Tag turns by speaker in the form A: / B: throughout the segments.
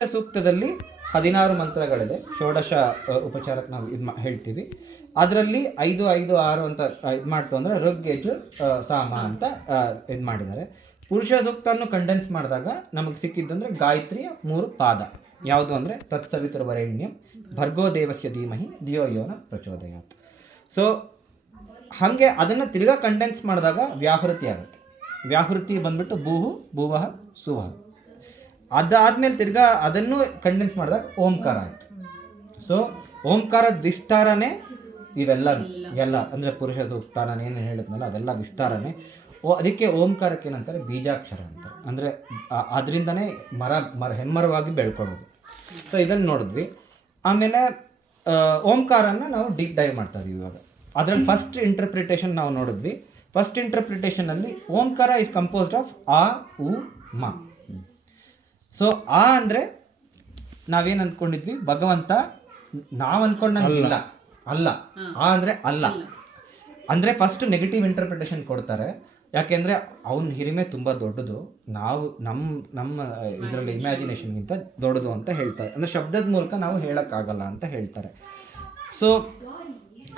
A: ಸೂಕ್ತದಲ್ಲಿ ಹದಿನಾರು ಮಂತ್ರಗಳಿದೆ. ಷೋಡಶ ಉಪಚಾರಕ್ಕೆ ನಾವು ಇದು ಹೇಳ್ತೀವಿ. ಅದರಲ್ಲಿ ಐದು ಐದು ಆರು ಅಂತ ಇದು ಮಾಡ್ತು ಅಂದರೆ ರುಗ್ ಯಜು ಅ, ಸಾಮ ಅಂತ ಇದು ಮಾಡಿದ್ದಾರೆ. ಪುರುಷ ಸೂಕ್ತವನ್ನು ಕಂಡೆನ್ಸ್ ಮಾಡಿದಾಗ ನಮಗೆ ಸಿಕ್ಕಿದ್ದು ಅಂದರೆ ಗಾಯತ್ರಿಯ ಮೂರು ಪಾದ. ಯಾವುದು ಅಂದರೆ ತತ್ಸವಿತುರ ವರೇಣ್ಯಂ ಭರ್ಗೋ ದೇವಸ್ಯ ಧೀಮಹಿ ದಿಯೋ ಯೋನ ಪ್ರಚೋದಯಾತ್. ಸೊ ಹಾಗೆ ಅದನ್ನು ತಿರ್ಗಾ ಕಂಡೆನ್ಸ್ ಮಾಡಿದಾಗ ವ್ಯಾಹೃತಿ ಆಗುತ್ತೆ. ವ್ಯಾಹೃತಿ ಬಂದ್ಬಿಟ್ಟು ಭೂಹು ಭೂವಹ ಸುವಹ. ಅದಾದ್ಮೇಲೆ ತಿರ್ಗಾ ಅದನ್ನು ಕಂಡೆನ್ಸ್ ಮಾಡಿದಾಗ ಓಂಕಾರ ಆಯಿತು. ಸೊ ಓಂಕಾರದ ವಿಸ್ತಾರನೇ ಇವೆಲ್ಲ ಎಲ್ಲ, ಅಂದರೆ ಪುರುಷ ಸೂಕ್ತ ಏನು ಹೇಳಿದ್ನಲ್ಲ, ಅದೆಲ್ಲ ವಿಸ್ತಾರನೇ. ಓ, ಅದಕ್ಕೆ ಓಂಕಾರಕ್ಕೆ ಏನಂತಾರೆ? ಬೀಜಾಕ್ಷರ ಅಂತಾರೆ. ಅಂದರೆ ಅದರಿಂದನೇ ಮರ ಮರ ಹೆಮ್ಮರವಾಗಿ ಬೆಳ್ಕೊಳ್ಳೋದು. ಸೊ ಇದನ್ನು ನೋಡಿದ್ವಿ. ಆಮೇಲೆ ಓಂಕಾರನ ನಾವು ಡೀಪ್ ಡೈವ್ ಮಾಡ್ತಾ ಇದೀವಿ ಇವಾಗ. ಅದರಲ್ಲಿ ಫಸ್ಟ್ ಇಂಟರ್ಪ್ರಿಟೇಷನ್ ನಾವು ನೋಡಿದ್ವಿ. ಫಸ್ಟ್ ಇಂಟರ್ಪ್ರಿಟೇಷನಲ್ಲಿ ಓಂಕಾರ ಇಸ್ ಕಂಪೋಸ್ಡ್ ಆಫ್ ಆ, ಉ, ಮ. ಸೊ ಆ ಅಂದರೆ ನಾವೇನು ಅಂದ್ಕೊಂಡಿದ್ವಿ ಭಗವಂತ ನಾವು ಅಂದ್ಕೊಂಡಂಗಿಲ್ಲ ಅಲ್ಲ. ಆ ಅಂದರೆ ಅಲ್ಲ. ಅಂದರೆ ಫಸ್ಟ್ ನೆಗೆಟಿವ್ ಇಂಟರ್ಪ್ರಿಟೇಷನ್ ಕೊಡ್ತಾರೆ. ಯಾಕೆಂದರೆ ಅವನ ಹಿರಿಮೆ ತುಂಬ ದೊಡ್ಡದು. ನಾವು ನಮ್ಮ ನಮ್ಮ ಇದರಲ್ಲಿ ಇಮ್ಯಾಜಿನೇಷನ್ಗಿಂತ ದೊಡ್ಡದು ಅಂತ ಹೇಳ್ತಾರೆ. ಅಂದರೆ ಶಬ್ದದ ಮೂಲಕ ನಾವು ಹೇಳೋಕ್ಕಾಗಲ್ಲ ಅಂತ ಹೇಳ್ತಾರೆ. ಸೊ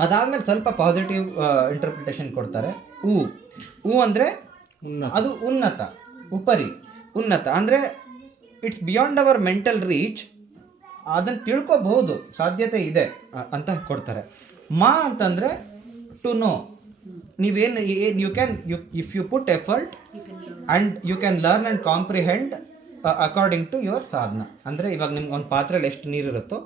A: ಅದಾದ್ಮೇಲೆ ಸ್ವಲ್ಪ ಪಾಸಿಟಿವ್ ಇಂಟರ್ಪ್ರಿಟೇಷನ್ ಕೊಡ್ತಾರೆ. ಹೂ ಹೂ ಅಂದರೆ ಅದು ಉನ್ನತ. ಉಪರಿ. ಉನ್ನತ. ಅಂದರೆ it's beyond our mental reach ಅದನ್ನು ತಿಳ್ಕೊಬಹುದು. ಸಾಧ್ಯತೆ ಇದೆ ಅಂತ ಕೊಡ್ತಾರೆ. ಮಾ ಅಂತಂದರೆ ಟು ನೋ ನೀವೇನು you can you if you put effort and you can learn and comprehend according to your ಸಾಧನ ಅಂದರೆ ಇವಾಗ ನಿಮ್ಗೆ ಒಂದು ಪಾತ್ರೆಯಲ್ಲಿ ಎಷ್ಟು ನೀರು ಇರುತ್ತೋ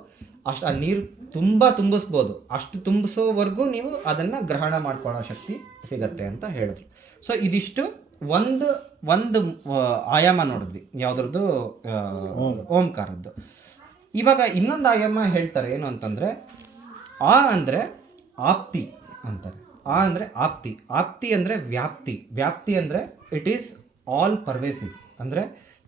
A: ಅಷ್ಟು, ಆ ನೀರು ತುಂಬ ತುಂಬಿಸ್ಬೋದು. ಅಷ್ಟು ತುಂಬಿಸೋವರೆಗೂ ನೀವು ಅದನ್ನು ಗ್ರಹಣ ಮಾಡ್ಕೊಳ್ಳೋ ಶಕ್ತಿ ಸಿಗತ್ತೆ ಅಂತ ಹೇಳಿದ್ರು. ಸೊ ಇದಿಷ್ಟು ಒಂದು ಒಂದು ಆಯಾಮ ನೋಡಿದ್ವಿ. ಯಾವುದ್ರದ್ದು? ಓಂಕಾರದ್ದು. ಇವಾಗ ಇನ್ನೊಂದು ಆಯಾಮ ಹೇಳ್ತಾರೆ ಏನು ಅಂತಂದರೆ ಆ ಅಂದರೆ ಆಪ್ತಿ ಅಂತಾರೆ. ಆ ಅಂದರೆ ಆಪ್ತಿ. ಆಪ್ತಿ ಅಂದರೆ ವ್ಯಾಪ್ತಿ. ವ್ಯಾಪ್ತಿ ಅಂದರೆ ಇಟ್ ಈಸ್ ಆಲ್ ಪರ್ವೇಸಿವ್ ಅಂದರೆ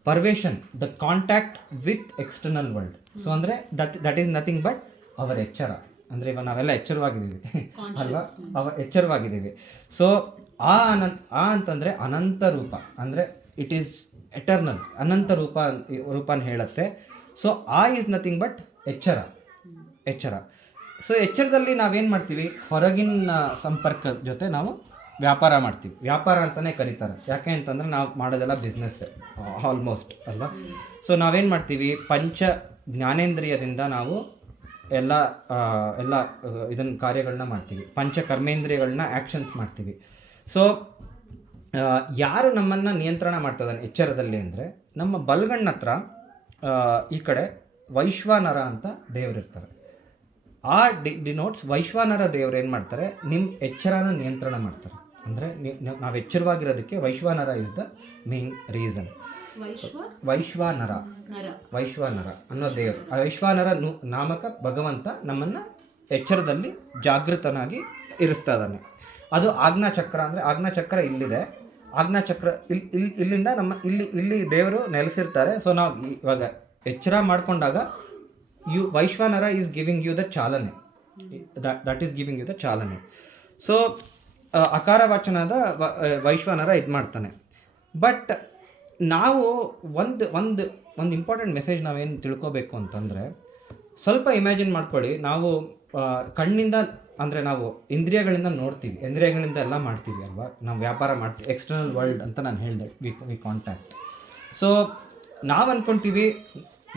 A: pervasion the contact with external world so ಅಂದರೆ that that is nothing but our ಎಚ್ಚರ. ಅಂದರೆ ಇವಾಗ ನಾವೆಲ್ಲ ಎಚ್ಚರವಾಗಿದ್ದೀವಿ. ಅಲ್ವಾ? ಅವ ಎಚ್ಚರವಾಗಿದ್ದೀವಿ. ಸೊ ಆ ಅನಂತ ಆ ಅಂತಂದರೆ ಅನಂತ ರೂಪ. ಅಂದರೆ ಇಟ್ ಈಸ್ ಎಟರ್ನಲ್ ಅನಂತ ರೂಪ ರೂಪನ ಹೇಳುತ್ತೆ. ಸೊ ಆ ಈಸ್ ನಥಿಂಗ್ ಬಟ್ ಎಚ್ಚರ. ಎಚ್ಚರ. ಸೊ ಎಚ್ಚರದಲ್ಲಿ ನಾವೇನು ಮಾಡ್ತೀವಿ? ಹೊರಗಿನ ಸಂಪರ್ಕ ಜೊತೆ ನಾವು ವ್ಯಾಪಾರ ಮಾಡ್ತೀವಿ. ವ್ಯಾಪಾರ ಅಂತಲೇ ಕರೀತಾರೆ. ಯಾಕೆ ಅಂತಂದರೆ ನಾವು ಮಾಡೋದೆಲ್ಲ ಬಿಸ್ನೆಸ್ಸೇ ಆಲ್ಮೋಸ್ಟ್ ಅಲ್ವಾ? ಸೊ ನಾವೇನು ಮಾಡ್ತೀವಿ? ಪಂಚ ಜ್ಞಾನೇಂದ್ರಿಯದಿಂದ ನಾವು ಎಲ್ಲ ಎಲ್ಲ ಇದನ್ನು ಕಾರ್ಯಗಳನ್ನ ಮಾಡ್ತೀವಿ. ಪಂಚ ಕರ್ಮೇಂದ್ರಿಯಗಳನ್ನ ಆ್ಯಕ್ಷನ್ಸ್ ಮಾಡ್ತೀವಿ ಸೊ ಯಾರು ನಮ್ಮನ್ನು ನಿಯಂತ್ರಣ ಮಾಡ್ತದಾನೆ ಎಚ್ಚರದಲ್ಲಿ ಅಂದರೆ ನಮ್ಮ ಬಲ್ಗಣ್ಣ ಹತ್ರ ಈ ಕಡೆ ವೈಶ್ವಾನರ ಅಂತ ದೇವರಿರ್ತಾರೆ ಆ ಡಿ ಡಿನೋಟ್ಸ್ ವೈಶ್ವಾನರ ದೇವರು ಏನು ಮಾಡ್ತಾರೆ? ನಿಮ್ಮ ಎಚ್ಚರನ ನಿಯಂತ್ರಣ ಮಾಡ್ತಾರೆ. ಅಂದರೆ ನಾವು ಎಚ್ಚರವಾಗಿರೋದಕ್ಕೆ ವೈಶ್ವಾನರ ಇಸ್ ದ ಮೇನ್ ರೀಸನ್ ವೈಶ್ವಾನರ.
B: ನರ.
A: ವೈಶ್ವಾನರ ಅನ್ನೋ ದೇವರು. ಆ ವೈಶ್ವಾನರ ನಾಮಕ ಭಗವಂತ ನಮ್ಮನ್ನು ಎಚ್ಚರದಲ್ಲಿ ಜಾಗೃತನಾಗಿ ಇರಿಸ್ತಾ ಇದ್ದಾನೆ ಅದು ಆಜ್ಞಾ ಚಕ್ರ ಅಂದರೆ ಆಜ್ಞಾ ಚಕ್ರ ಇಲ್ಲಿದೆ. ಆಜ್ಞಾ ಚಕ್ರ ಇಲ್ಲಿ ಇಲ್ಲಿ ಇಲ್ಲಿಂದ ನಮ್ಮ ಇಲ್ಲಿ ಇಲ್ಲಿ ದೇವರು ನೆಲೆಸಿರ್ತಾರೆ. ಸೊ ನಾವು ಇವಾಗ ಎಚ್ಚರ ಮಾಡಿಕೊಂಡಾಗ you Vaishvanara is giving you the ಚಾಲನೆ. That is giving you the ಚಾಲನೆ. ಸೊ ಅಕಾರ ವಾಚನದ ವೈಶ್ವಾನರ ಇದು ಮಾಡ್ತಾನೆ ಬಟ್ ನಾವು ಒಂದು ಒಂದು ಒಂದು ಇಂಪಾರ್ಟೆಂಟ್ ಮೆಸೇಜ್ ನಾವೇನು ತಿಳ್ಕೋಬೇಕು ಅಂತಂದರೆ, ಸ್ವಲ್ಪ ಇಮ್ಯಾಜಿನ್ ಮಾಡ್ಕೊಳ್ಳಿ. ನಾವು ಕಣ್ಣಿಂದ, ಅಂದರೆ ನಾವು ಇಂದ್ರಿಯಗಳಿಂದ ನೋಡ್ತೀವಿ. ಇಂದ್ರಿಯಗಳಿಂದ ಎಲ್ಲ ಮಾಡ್ತೀವಿ ಅಲ್ವಾ? ನಾವು ವ್ಯಾಪಾರ ಮಾಡ್ತೀವಿ. ಎಕ್ಸ್ಟರ್ನಲ್ ವರ್ಲ್ಡ್ ಅಂತ ನಾನು ಹೇಳಿದೆ ವಿ ವಿ ಕಾಂಟ್ಯಾಕ್ಟ್ ಸೊ ನಾವು ಅಂದ್ಕೊತೀವಿ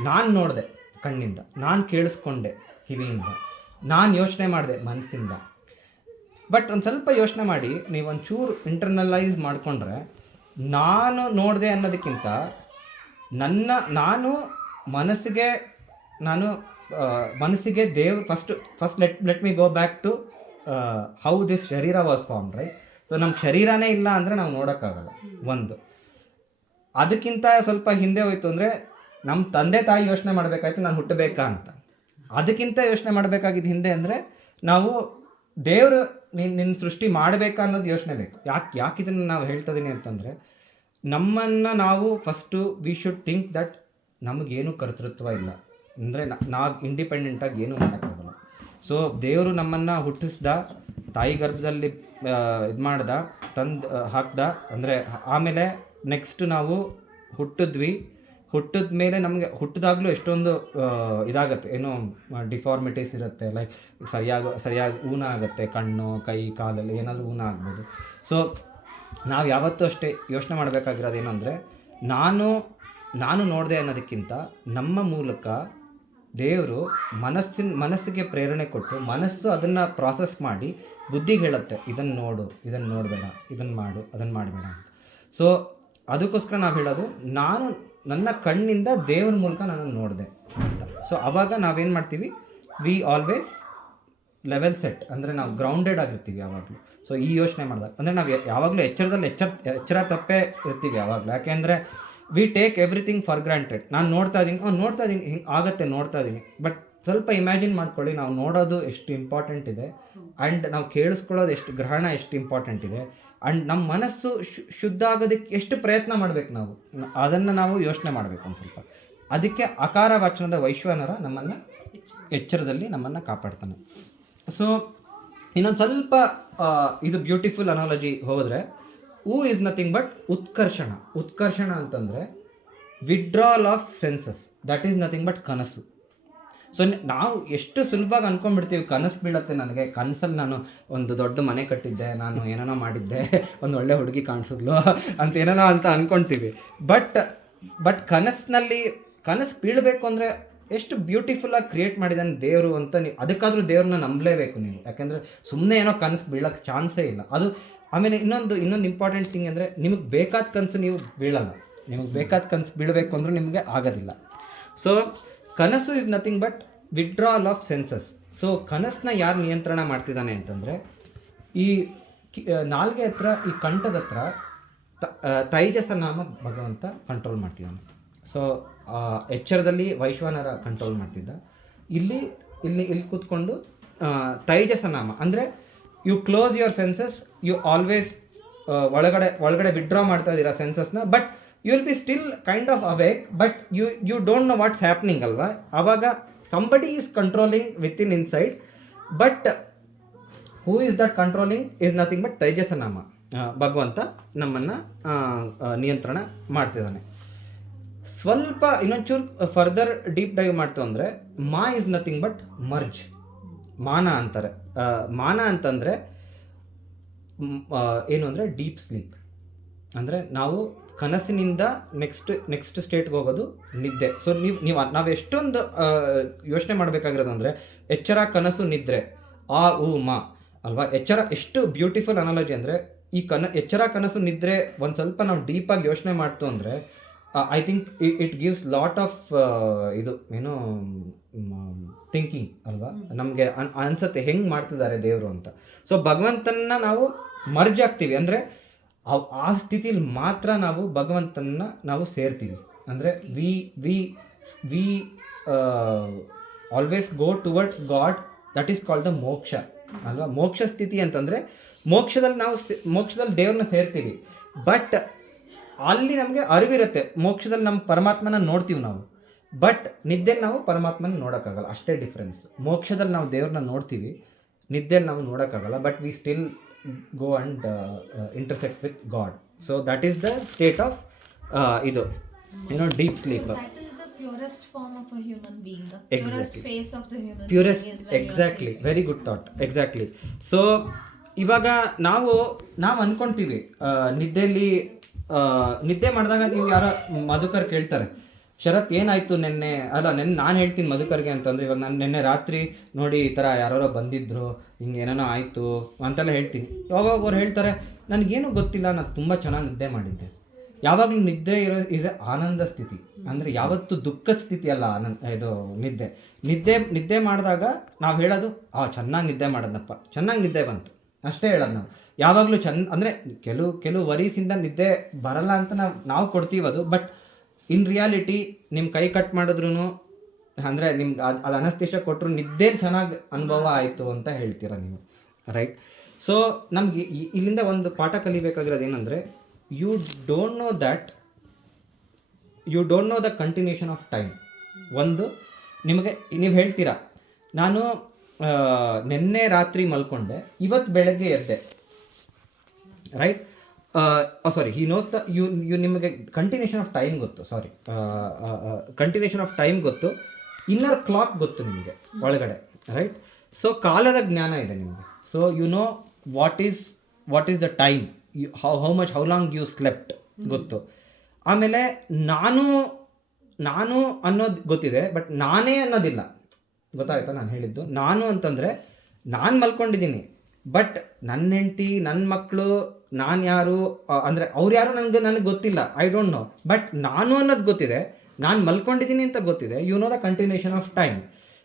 A: ನಾನು ನೋಡಿದೆ ಕಣ್ಣಿಂದ. ನಾನು ಕೇಳಿಸ್ಕೊಂಡೆ ಕಿವಿಯಿಂದ. ನಾನು ಯೋಚನೆ ಮಾಡಿದೆ ಮನಸ್ಸಿಂದ ಬಟ್ ಒಂದು ಸ್ವಲ್ಪ ಯೋಚನೆ ಮಾಡಿ, ನೀವು ಒಂಚೂರು ಇಂಟರ್ನಲೈಸ್ ಮಾಡಿಕೊಂಡ್ರೆ ನಾನು ನೋಡಿದೆ ಅನ್ನೋದಕ್ಕಿಂತ ನನ್ನ ನಾನು ಮನಸ್ಸಿಗೆ ನಾನು ಮನಸ್ಸಿಗೆ Dev first first let let me go back to how this ಶರೀರ ವಾಸ್ ಫಾರ್ಮ್ ರೈಟ್ ಸೊ ನಮ್ಮ ಶರೀರನೇ ಇಲ್ಲ ಅಂದರೆ ನಾವು ನೋಡೋಕ್ಕಾಗಲ್ಲ ಒಂದು. ಅದಕ್ಕಿಂತ ಸ್ವಲ್ಪ ಹಿಂದೆ ಹೋಯ್ತು ಅಂದರೆ ನಮ್ಮ ತಂದೆ ತಾಯಿ ಯೋಚನೆ ಮಾಡಬೇಕಾಯ್ತು ನಾನು ಹುಟ್ಟಬೇಕಾ ಅಂತ. ಅದಕ್ಕಿಂತ ಯೋಚನೆ ಮಾಡಬೇಕಾಗಿದ್ದು ಹಿಂದೆ ಅಂದರೆ ನಾವು ದೇವರು ನಿನ್ನ ನಿನ್ನ ಸೃಷ್ಟಿ ಮಾಡಬೇಕಾ ಅನ್ನೋದು ಯೋಚನೆ ಬೇಕು. ಯಾಕೆ ಯಾಕೆ ಇದನ್ನು ನಾವು ಹೇಳ್ತಾ ಇದೀನಿ ಅಂತಂದರೆ, ನಮ್ಮನ್ನು ನಾವು first we should think that ನಮಗೇನು ಕರ್ತೃತ್ವ ಇಲ್ಲ. ಅಂದರೆ ನಾವು ಇಂಡಿಪೆಂಡೆಂಟಾಗಿ ಏನೂ ಮಾಡೋಕ್ಕಾಗಲ್ಲ. ಸೊ ದೇವರು ನಮ್ಮನ್ನು ಹುಟ್ಟಿಸ್ದ, ತಾಯಿ ಗರ್ಭದಲ್ಲಿ ಇದು ಮಾಡ್ದ, ತಂದು ಹಾಕ್ದ, ಅಂದರೆ ಆಮೇಲೆ ನೆಕ್ಸ್ಟ್ ನಾವು ಹುಟ್ಟಿದ್ವಿ. ಹುಟ್ಟಿದ ಮೇಲೆ ನಮಗೆ ಹುಟ್ಟಿದಾಗಲೂ ಎಷ್ಟೊಂದು ಇದಾಗುತ್ತೆ. ಏನು ಡಿಫಾರ್ಮಿಟೀಸ್ ಇರುತ್ತೆ. ಲೈಕ್ ಸರಿಯಾಗಿ ಸರಿಯಾಗಿ ಊನ ಆಗುತ್ತೆ. ಕಣ್ಣು, ಕೈ, ಕಾಲಲ್ಲಿ ಏನಾದರೂ ಊನ ಆಗ್ಬೋದು. ಸೊ ನಾವು ಯಾವತ್ತೂ ಅಷ್ಟೇ ಯೋಚನೆ ಮಾಡಬೇಕಾಗಿರೋದು ಅಂದರೆ, ನಾನು ನಾನು ನೋಡಿದೆ ಅನ್ನೋದಕ್ಕಿಂತ ನಮ್ಮ ಮೂಲಕ ದೇವರು ಮನಸ್ಸಿನ, ಮನಸ್ಸಿಗೆ ಪ್ರೇರಣೆ ಕೊಟ್ಟು ಮನಸ್ಸು ಅದನ್ನು ಪ್ರಾಸೆಸ್ ಮಾಡಿ ಬುದ್ಧಿಗೆ ಹೇಳುತ್ತೆ. ಇದನ್ನು ನೋಡು ಇದನ್ನು ನೋಡಬೇಡ ಇದನ್ನು ಮಾಡು ಅದನ್ನು ಮಾಡಬೇಡ ಅಂತ. ಸೊ ಅದಕ್ಕೋಸ್ಕರ ನಾವು ಹೇಳೋದು, ನಾನು ನನ್ನ ಕಣ್ಣಿಂದ ದೇವ್ರ ಮೂಲಕ ನಾನು ನೋಡಿದೆ ಅಂತ. ಸೊ ಅವಾಗ ನಾವೇನು ಮಾಡ್ತೀವಿ? ವಿ ಆಲ್ವೇಸ್ ಲೆವೆಲ್ ಸೆಟ್ ಅಂದರೆ ನಾವು ಗ್ರೌಂಡೆಡ್ ಆಗಿರ್ತೀವಿ ಯಾವಾಗಲೂ. ಸೊ ಈ ಯೋಚನೆ ಮಾಡಿದಾಗ. ಅಂದರೆ ನಾವು ಯಾವಾಗಲೂ ಎಚ್ಚರದಲ್ಲಿ ಎಚ್ಚರ ಎಚ್ಚರ ತಪ್ಪೇ ಇರ್ತೀವಿ ಯಾವಾಗಲೂ. ಯಾಕೆಂದರೆ we take everything for granted ನಾನು ನೋಡ್ತಾ ಇದ್ದೀನಿ ಅವ್ನು ನೋಡ್ತಾ ಇದ್ದೀನಿ ಹಿಂಗೆ ಆಗತ್ತೆ ನೋಡ್ತಾ ಇದ್ದೀನಿ ಬಟ್ ಸ್ವಲ್ಪ ಇಮ್ಯಾಜಿನ್ ಮಾಡ್ಕೊಳ್ಳಿ, ನಾವು ನೋಡೋದು ಎಷ್ಟು ಇಂಪಾರ್ಟೆಂಟ್ ಇದೆ. ಆ್ಯಂಡ್ ನಾವು ಕೇಳಿಸ್ಕೊಳ್ಳೋದು ಎಷ್ಟು, ಗ್ರಹಣ ಎಷ್ಟು ಇಂಪಾರ್ಟೆಂಟ್ ಇದೆ. ಆ್ಯಂಡ್ ನಮ್ಮ ಮನಸ್ಸು ಶುದ್ಧ ಆಗೋದಕ್ಕೆ ಎಷ್ಟು ಪ್ರಯತ್ನ ಮಾಡ್ಬೇಕು ನಾವು? ಅದನ್ನು ನಾವು ಯೋಚನೆ ಮಾಡಬೇಕು ಒಂದು ಸ್ವಲ್ಪ. ಅದಕ್ಕೆ ಅಕಾರ ವಾಚನದ ವೈಶ್ವನರ ನಮ್ಮನ್ನು ಎಚ್ಚರದಲ್ಲಿ ನಮ್ಮನ್ನು ಕಾಪಾಡ್ತಾನೆ. ಸೊ ಇನ್ನೊಂದು ಸ್ವಲ್ಪ ಇದು ಬ್ಯೂಟಿಫುಲ್ ಅನಾಲಜಿ ಹೋದರೆ ಹೂ ಇಸ್ ನಥಿಂಗ್ ಬಟ್ ಉತ್ಕರ್ಷಣ. ಉತ್ಕರ್ಷಣ ಅಂತಂದರೆ withdrawal of senses that is nothing but ಕನಸು. ಸೊ ನಾವು ಎಷ್ಟು ಸುಲಭವಾಗಿ ಅನ್ಕೊಂಡ್ಬಿಡ್ತೀವಿ ಕನಸು ಬೀಳತ್ತೆ ನನಗೆ. ಕನಸಲ್ಲಿ ನಾನು ಒಂದು ದೊಡ್ಡ ಮನೆ ಕಟ್ಟಿದ್ದೆ, ನಾನು ಏನೇನೋ ಮಾಡಿದ್ದೆ, ಒಂದು ಒಳ್ಳೆ ಹುಡುಗಿ ಕಾಣಿಸಿದ್ಲು ಅಂತ ಏನೇನೋ ಅಂತ ಅನ್ಕೊಂತೀವಿ. ಬಟ್ ಬಟ್ ಕನಸಿನಲ್ಲಿ, ಕನಸು ಬೀಳಬೇಕು ಅಂದರೆ ಎಷ್ಟು ಬ್ಯೂಟಿಫುಲ್ಲಾಗಿ ಕ್ರಿಯೇಟ್ ಮಾಡಿದ್ದಾನೆ ದೇವರು ಅಂತ ನೀವು ಅದಕ್ಕಾದರೂ ದೇವ್ರನ್ನ ನಂಬಲೇಬೇಕು ನೀವು. ಯಾಕೆಂದರೆ ಸುಮ್ಮನೆ ಏನೋ ಕನಸು ಬೀಳೋಕ್ಕೆ ಚಾನ್ಸೇ ಇಲ್ಲ. ಅದು ಆಮೇಲೆ ಇನ್ನೊಂದು ಇನ್ನೊಂದು ಇಂಪಾರ್ಟೆಂಟ್ ಥಿಂಗ್ ಅಂದರೆ ನಿಮಗೆ ಬೇಕಾದ ಕನಸು ನೀವು ಬೀಳಲ್ಲ. ನಿಮಗೆ ಬೇಕಾದ ಕನಸು ಬೀಳಬೇಕು ಅಂದರೂ ನಿಮಗೆ ಆಗೋದಿಲ್ಲ. ಸೊ ಕನಸು is nothing but withdrawal of senses so ಕನಸನ್ನ ಯಾರು ನಿಯಂತ್ರಣ ಮಾಡ್ತಿದ್ದಾನೆ ಅಂತಂದರೆ, ಈ ನಾಲ್ಗೆ ಹತ್ರ, ಈ ಕಂಠದ ಹತ್ರ ತೈಜಸ ನಾಮ ಭಗವಂತ ಕಂಟ್ರೋಲ್ ಮಾಡ್ತಿದ್ದಾನೆ. ಸೊ ಎಚ್ಚರದಲ್ಲಿ ವೈಶ್ವಾನರ ಕಂಟ್ರೋಲ್ ಮಾಡ್ತಿದ್ದ. ಇಲ್ಲಿ ಇಲ್ಲಿ ಇಲ್ಲಿ ಕೂತ್ಕೊಂಡು ತೈಜಸ ನಾಮ. ಅಂದರೆ you close your senses you always ಒಳಗಡೆ ಒಳಗಡೆ ವಿಡ್ರಾ ಮಾಡ್ತಾ ಇದ್ದೀರಾ ಸೆನ್ಸಸ್ನ but you will be still kind of awake but you you don't know what's happening ಅಲ್ವಾ ಆವಾಗ somebody is controlling with in inside but who is that controlling is nothing but ತೈಜಸನಾಮ ಭಗವಂತ ನಮ್ಮನ್ನು ನಿಯಂತ್ರಣ ಮಾಡ್ತಿದ್ದಾನೆ. ಸ್ವಲ್ಪ ಇನ್ನೊಂಚೂರು ಫರ್ದರ್ ಡೀಪ್ ಡೈವ್ ಮಾಡ್ತು ಅಂದರೆ, ಮಾ ಇಸ್ ನಥಿಂಗ್ ಬಟ್ ಮರ್ಜ್ ಮಾನ ಅಂತಾರೆ. ಮಾನ ಅಂತಂದರೆ ಏನು ಅಂದರೆ ಡೀಪ್ ಸ್ಲೀಪ್ ಅಂದರೆ ನಾವು ಕನಸಿನಿಂದ ನೆಕ್ಸ್ಟ್ ನೆಕ್ಸ್ಟ್ ಸ್ಟೇಟ್ಗೆ ಹೋಗೋದು ನಿದ್ದೆ. ಸೊ ನೀವು ನೀವು, ನಾವು ಎಷ್ಟೊಂದು ಯೋಚನೆ ಮಾಡಬೇಕಾಗಿರೋದು ಅಂದರೆ ಎಚ್ಚರ, ಕನಸು, ನಿದ್ರೆ. ಆ ಉ ಮಾ. ಅಲ್ವಾ? ಎಚ್ಚರ, ಎಷ್ಟು ಬ್ಯೂಟಿಫುಲ್ ಅನಾಲಜಿ ಅಂದರೆ ಈ ಕನ, ಎಚ್ಚರ, ಕನಸು, ನಿದ್ರೆ ಒಂದು ಸ್ವಲ್ಪ ನಾವು ಡೀಪಾಗಿ ಯೋಚನೆ ಮಾಡ್ತು ಅಂದರೆ I think it gives lot of ಇದು, ಏನು ಥಿಂಕಿಂಗ್ ಅಲ್ವಾ? ನಮಗೆ ಅನ್, ಅನ್ಸತ್ತೆ ಹೆಂಗೆ ಮಾಡ್ತಿದ್ದಾರೆ ದೇವರು ಅಂತ. ಸೊ ಭಗವಂತನ ನಾವು ಮರ್ಜ್ ಆಗ್ತೀವಿ ಅಂದರೆ ಆ ಸ್ಥಿತಿಲಿ ಮಾತ್ರ ನಾವು ಭಗವಂತನ ನಾವು ಸೇರ್ತೀವಿ. ಅಂದರೆ we we we always go towards God that is called the moksha ಅಲ್ವಾ? ಮೋಕ್ಷ ಸ್ಥಿತಿ ಅಂತಂದರೆ ಮೋಕ್ಷದಲ್ಲಿ ನಾವು ಮೋಕ್ಷದಲ್ಲಿ ದೇವ್ರನ್ನ ಸೇರ್ತೀವಿ. ಬಟ್ ಅಲ್ಲಿ ನಮಗೆ ಅರಿವಿರುತ್ತೆ ಮೋಕ್ಷದಲ್ಲಿ ನಮ್ಮ ಪರಮಾತ್ಮನ ನೋಡ್ತೀವಿ ನಾವು. ಬಟ್ ನಿದ್ದೆಯಲ್ಲಿ ನಾವು ಪರಮಾತ್ಮನ ನೋಡೋಕ್ಕಾಗಲ್ಲ, ಅಷ್ಟೇ ಡಿಫ್ರೆನ್ಸ್ ಮೋಕ್ಷದಲ್ಲಿ ನಾವು ದೇವ್ರನ್ನ ನೋಡ್ತೀವಿ ನಿದ್ದೆಯಲ್ಲಿ ನಾವು ನೋಡೋಕ್ಕಾಗಲ್ಲ but we still go and intersect with God so that is the state of ಇದು ಏನೋ deep sleep
B: That is the purest form of a human being. The purest
A: Exactly.
B: face of the human
A: purest exactly very good thought exactly so ಇವಾಗ ನಾವು ನಾವು ಅನ್ಕೊಂತೀವಿ ಆ, ನಿದ್ದೆಯಲ್ಲಿ ನಿದ್ದೆ ಮಾಡಿದಾಗ ನೀವು ಯಾರೋ ಮಧುಕರ್ ಕೇಳ್ತಾರೆ ಶರತ್ ಏನಾಯ್ತು ನಿನ್ನೆ? ಅಲ್ಲ ನೆನ್ನೆ ನಾನು ಹೇಳ್ತೀನಿ ಮಧುಕರ್ಗೆ ಅಂತಂದ್ರೆ ಇವಾಗ ನಾನು ನಿನ್ನೆ ರಾತ್ರಿ ನೋಡಿ ಈ ಥರ ಯಾರೋ ಬಂದಿದ್ರು, ಹಿಂಗೆ ಏನೇನೋ ಆಯಿತು ಅಂತೆಲ್ಲ ಹೇಳ್ತೀನಿ. ಯಾವಾಗ ಅವ್ರು ಹೇಳ್ತಾರೆ, ನನಗೇನು ಗೊತ್ತಿಲ್ಲ, ನಾನು ತುಂಬ ಚೆನ್ನಾಗಿ ನಿದ್ದೆ ಮಾಡಿದ್ದೆ. ಯಾವಾಗಲೂ ನಿದ್ರೆ ಇರೋ, ಇಸ್ ಆನಂದ ಸ್ಥಿತಿ. ಅಂದರೆ ಯಾವತ್ತು ದುಃಖದ ಸ್ಥಿತಿ ಅಲ್ಲ ಇದು ನಿದ್ದೆ. ನಿದ್ದೆ ನಿದ್ದೆ ಮಾಡಿದಾಗ ನಾವು ಹೇಳೋದು, ಆ, ಚೆನ್ನಾಗಿ ನಿದ್ದೆ ಮಾಡೋದಪ್ಪ, ಚೆನ್ನಾಗಿ ನಿದ್ದೆ ಬಂತು. ಅಷ್ಟೇ ಹೇಳೋದು ನಾವು. ಯಾವಾಗಲೂ ಚೆನ್ನ ಅಂದರೆ ಕೆಲವು ಕೆಲವು ವರೀಸಿಂದ ನಿದ್ದೆ ಬರಲ್ಲ ಅಂತ ನಾವು ನಾವು ಕೊಡ್ತೀವಿ ಅದು, ಬಟ್ ಇನ್ ರಿಯಾಲಿಟಿ ನಿಮ್ಮ ಕೈ ಕಟ್ ಮಾಡಿದ್ರು ಅಂದರೆ ನಿಮ್ಗೆ ಅದು ಅದು ಅನಸ್ತಿಷ ಕೊಟ್ಟರು ನಿದ್ದೆ ಚೆನ್ನಾಗಿ ಅನುಭವ ಆಯಿತು ಅಂತ ಹೇಳ್ತೀರ ನೀವು ರೈಟ್ ಸೊ ನಮ್ಗೆ ಇಲ್ಲಿಂದ ಒಂದು ಪಾಠ ಕಲಿಬೇಕಾಗಿರೋದು ಏನಂದರೆ you don't know that you don't know the continuation of time ಒಂದು, ನಿಮಗೆ, ನೀವು ಹೇಳ್ತೀರಾ, ನಾನು ನಿನ್ನೆ ರಾತ್ರಿ ಮಲ್ಕೊಂಡೆ ಇವತ್ತು ಬೆಳಗ್ಗೆ ಎದ್ದೆ right sorry he knows the you you ನಿಮಗೆ ಕಂಟಿನ್ಯೂಷನ್ ಆಫ್ ಟೈಮ್ ಗೊತ್ತು ಸಾರಿ ಕಂಟಿನ್ಯೂಷನ್ ಆಫ್ ಟೈಮ್ ಗೊತ್ತು ಇನ್ನರ್ ಕ್ಲಾಕ್ ಗೊತ್ತು ನಿಮಗೆ ಒಳಗಡೆ ರೈಟ್ ಸೊ ಕಾಲದ ಜ್ಞಾನ ಇದೆ ನಿಮಗೆ. So you know what is what is the time how how much how long you slept ಗೊತ್ತು. ಆಮೇಲೆ ನಾನು ನಾನು ಅನ್ನೋದು ಗೊತ್ತಿದೆ ಬಟ್ ನಾನೇ ಅನ್ನೋದಿಲ್ಲ. ಗೊತ್ತಾಯ್ತಾ ನಾನು ಹೇಳಿದ್ದು? ನಾನು ಅಂತಂದರೆ ನಾನು ಮಲ್ಕೊಂಡಿದ್ದೀನಿ ಬಟ್ ನನ್ನ ಹೆಂಡತಿ ನನ್ನ ಮಕ್ಕಳು ನಾನು ಯಾರು ಅಂದರೆ ಅವ್ರು ಯಾರು ನನಗೆ ನನಗೆ ಗೊತ್ತಿಲ್ಲ ಐ ಡೋಂಟ್ ನೋ ಬಟ್ ನಾನು ಅನ್ನೋದು ಗೊತ್ತಿದೆ, ನಾನು ಮಲ್ಕೊಂಡಿದ್ದೀನಿ ಅಂತ ಗೊತ್ತಿದೆ you know the continuation of time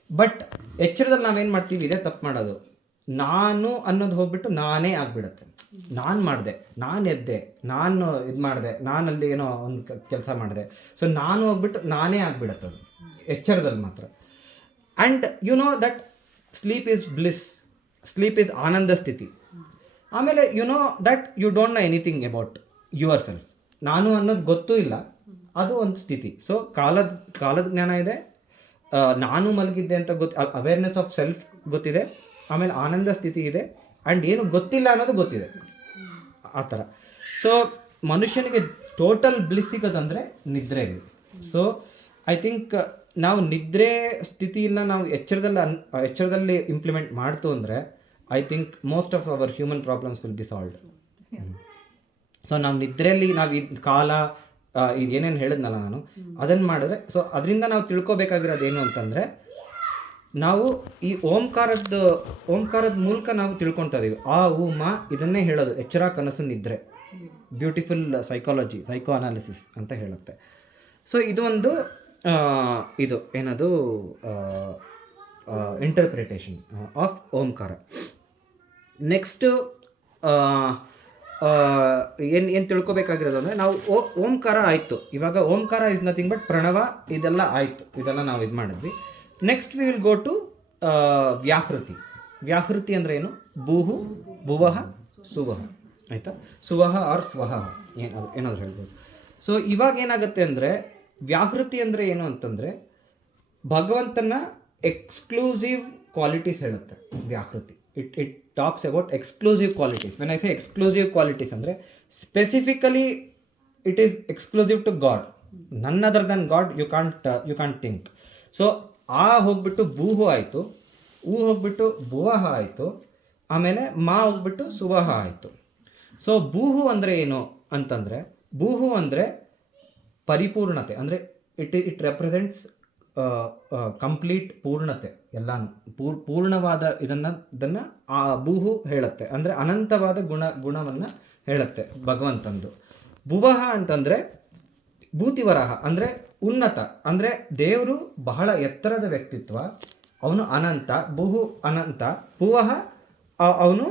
A: but ಎಚ್ಚರದಲ್ಲಿ ನಾವೇನು ಮಾಡ್ತೀವಿ, ಇದೇ ತಪ್ಪು ಮಾಡೋದು. ನಾನು ಅನ್ನೋದು ಹೋಗ್ಬಿಟ್ಟು ನಾನೇ ಆಗಿಬಿಡುತ್ತೆ. ನಾನು ಮಾಡಿದೆ, ನಾನು ಎದ್ದೆ, ನಾನು ಇದು ಮಾಡಿದೆ, ನಾನಲ್ಲಿ ಏನೋ ಒಂದು ಕೆಲಸ ಮಾಡಿದೆ. ಸೊ ನಾನು ಹೋಗ್ಬಿಟ್ಟು ನಾನೇ ಆಗಿಬಿಡುತ್ತೆ ಅದು ಎಚ್ಚರದಲ್ಲಿ ಮಾತ್ರ. And you know that sleep is bliss sleep is ಆನಂದ ಸ್ಥಿತಿ. ಆಮೇಲೆ you know that you don't know anything about yourself ನಾನು ಅನ್ನೋದು ಗೊತ್ತೂ ಇಲ್ಲ. ಅದು ಒಂದು ಸ್ಥಿತಿ. ಸೊ ಕಾಲದ ಕಾಲದ ಜ್ಞಾನ ಇದೆ. ನಾನು ಮಲಗಿದ್ದೆ ಅಂತ ಗೊತ್ತು ಅವೇರ್ನೆಸ್ ಆಫ್ ಸೆಲ್ಫ್ ಗೊತ್ತಿದೆ. ಆಮೇಲೆ ಆನಂದ ಸ್ಥಿತಿ ಇದೆ. ಆ್ಯಂಡ್ ಏನು ಗೊತ್ತಿಲ್ಲ ಅನ್ನೋದು ಗೊತ್ತಿದೆ. ಆ ಥರ. ಸೊ ಮನುಷ್ಯನಿಗೆ ಟೋಟಲ್ ಬ್ಲಿಸ್ ಸಿಗೋದಂದರೆ ನಿದ್ರೆಯಲ್ಲಿ ಸೊ ಐ ಥಿಂಕ್ ನಾವು ನಿದ್ರೆ ಸ್ಥಿತಿಯಿಂದ ನಾವು ಎಚ್ಚರದಲ್ಲಿ ಅನ್, ಎಚ್ಚರದಲ್ಲಿ ಇಂಪ್ಲಿಮೆಂಟ್ ಮಾಡ್ತು ಅಂದರೆ I think most of our human problems will be solve so ನಾವು ನಿದ್ರೆಯಲ್ಲಿ ನಾವು ಇದು ಕಾಲ ಇದೇನೇನು ಇದು ಏನೇನು ಹೇಳಿದ್ನಲ್ಲ ನಾನು ಅದನ್ನು ಮಾಡಿದ್ರೆ ಸೊ ಅದರಿಂದ ನಾವು ತಿಳ್ಕೊಬೇಕಾಗಿರೋದು ಏನು ಅಂತಂದರೆ ನಾವು ಈ ಓಂಕಾರದ ಓಂಕಾರದ ಮೂಲಕ ನಾವು ತಿಳ್ಕೊತಾ ಇದೀವಿ ಆ ಉ ಮಾ ಇದನ್ನೇ ಹೇಳೋದು. ಎಚ್ಚರ ಕನಸು ನಿದ್ರೆ. ಬ್ಯೂಟಿಫುಲ್ ಸೈಕಾಲಜಿ ಸೈಕೋ ಅನಾಲಿಸಿಸ್ ಅಂತ ಹೇಳುತ್ತೆ. ಸೊ ಇದು ಒಂದು ಆ, ಇದು ಏನದು ಇಂಟರ್ಪ್ರಿಟೇಷನ್ ಆಫ್ ಓಂಕಾರ ನೆಕ್ಸ್ಟು ಏನು ಏನು ತಿಳ್ಕೊಬೇಕಾಗಿರೋದು ಅಂದರೆ ನಾವು ಓ ಓಂಕಾರ ಆಯಿತು. ಇವಾಗ ಓಂಕಾರ ಇಸ್ ನಥಿಂಗ್ ಬಟ್ ಪ್ರಣವ, ಇದೆಲ್ಲ ಆಯಿತು. ಇದೆಲ್ಲ ನಾವು ಇದು ಮಾಡಿದ್ವಿ. Next we will go to ವ್ಯಾಹೃತಿ. ವ್ಯಾಹೃತಿ ಅಂದರೆ ಏನು? ಭೂಹು, ಭುವಹ, ಸುವಹ. ಆಯಿತಾ? ಸುವಹ ಆರ್ ಸ್ವಹ. ಏನಾದ್ರು ಏನಾದರೂ ಹೇಳ್ಬೋದು. ಸೊ ಇವಾಗ ಏನಾಗುತ್ತೆ ಅಂದರೆ, ವ್ಯಾಹೃತಿ ಅಂದರೆ ಏನು ಅಂತಂದರೆ, ಭಗವಂತನ ಎಕ್ಸ್ಕ್ಲೂಸಿವ್ ಕ್ವಾಲಿಟೀಸ್ ಹೇಳುತ್ತೆ ವ್ಯಾಕೃತಿ it it talks about exclusive qualities when I say exclusive qualities ಅಂದರೆ specifically it is exclusive to God none other than God you can't you can't think so ಆ ಹೋಗ್ಬಿಟ್ಟು ಭೂಹು ಆಯಿತು, ಊ ಹೋಗ್ಬಿಟ್ಟು ಭುವಹ ಆಯಿತು, ಆಮೇಲೆ ಮಾ ಹೋಗ್ಬಿಟ್ಟು ಸುವಹ ಆಯಿತು. ಸೊ ಭೂಹು ಅಂದರೆ ಏನು ಅಂತಂದರೆ, ಭೂಹು ಅಂದರೆ ಪರಿಪೂರ್ಣತೆ, ಅಂದರೆ ಇಟ್ ಇಟ್ ರೆಪ್ರೆಸೆಂಟ್ಸ್ ಕಂಪ್ಲೀಟ್ ಪೂರ್ಣತೆ ಎಲ್ಲಾನು ಪೂರ್, ಪೂರ್ಣವಾದ ಇದನ್ನು ಇದನ್ನು ಆ ಭೂಹು ಹೇಳುತ್ತೆ. ಅಂದರೆ ಅನಂತವಾದ ಗುಣ, ಗುಣವನ್ನು ಹೇಳುತ್ತೆ ಭಗವಂತಂದು. ಭುವಹ ಅಂತಂದರೆ ಭೂತಿವರಹ, ಅಂದರೆ ಉನ್ನತ, ಅಂದರೆ ದೇವರು ಬಹಳ ಎತ್ತರದ ವ್ಯಕ್ತಿತ್ವ, ಅವನು ಅನಂತ ಬಹು ಅನಂತ ಭುವಹ ಅವನು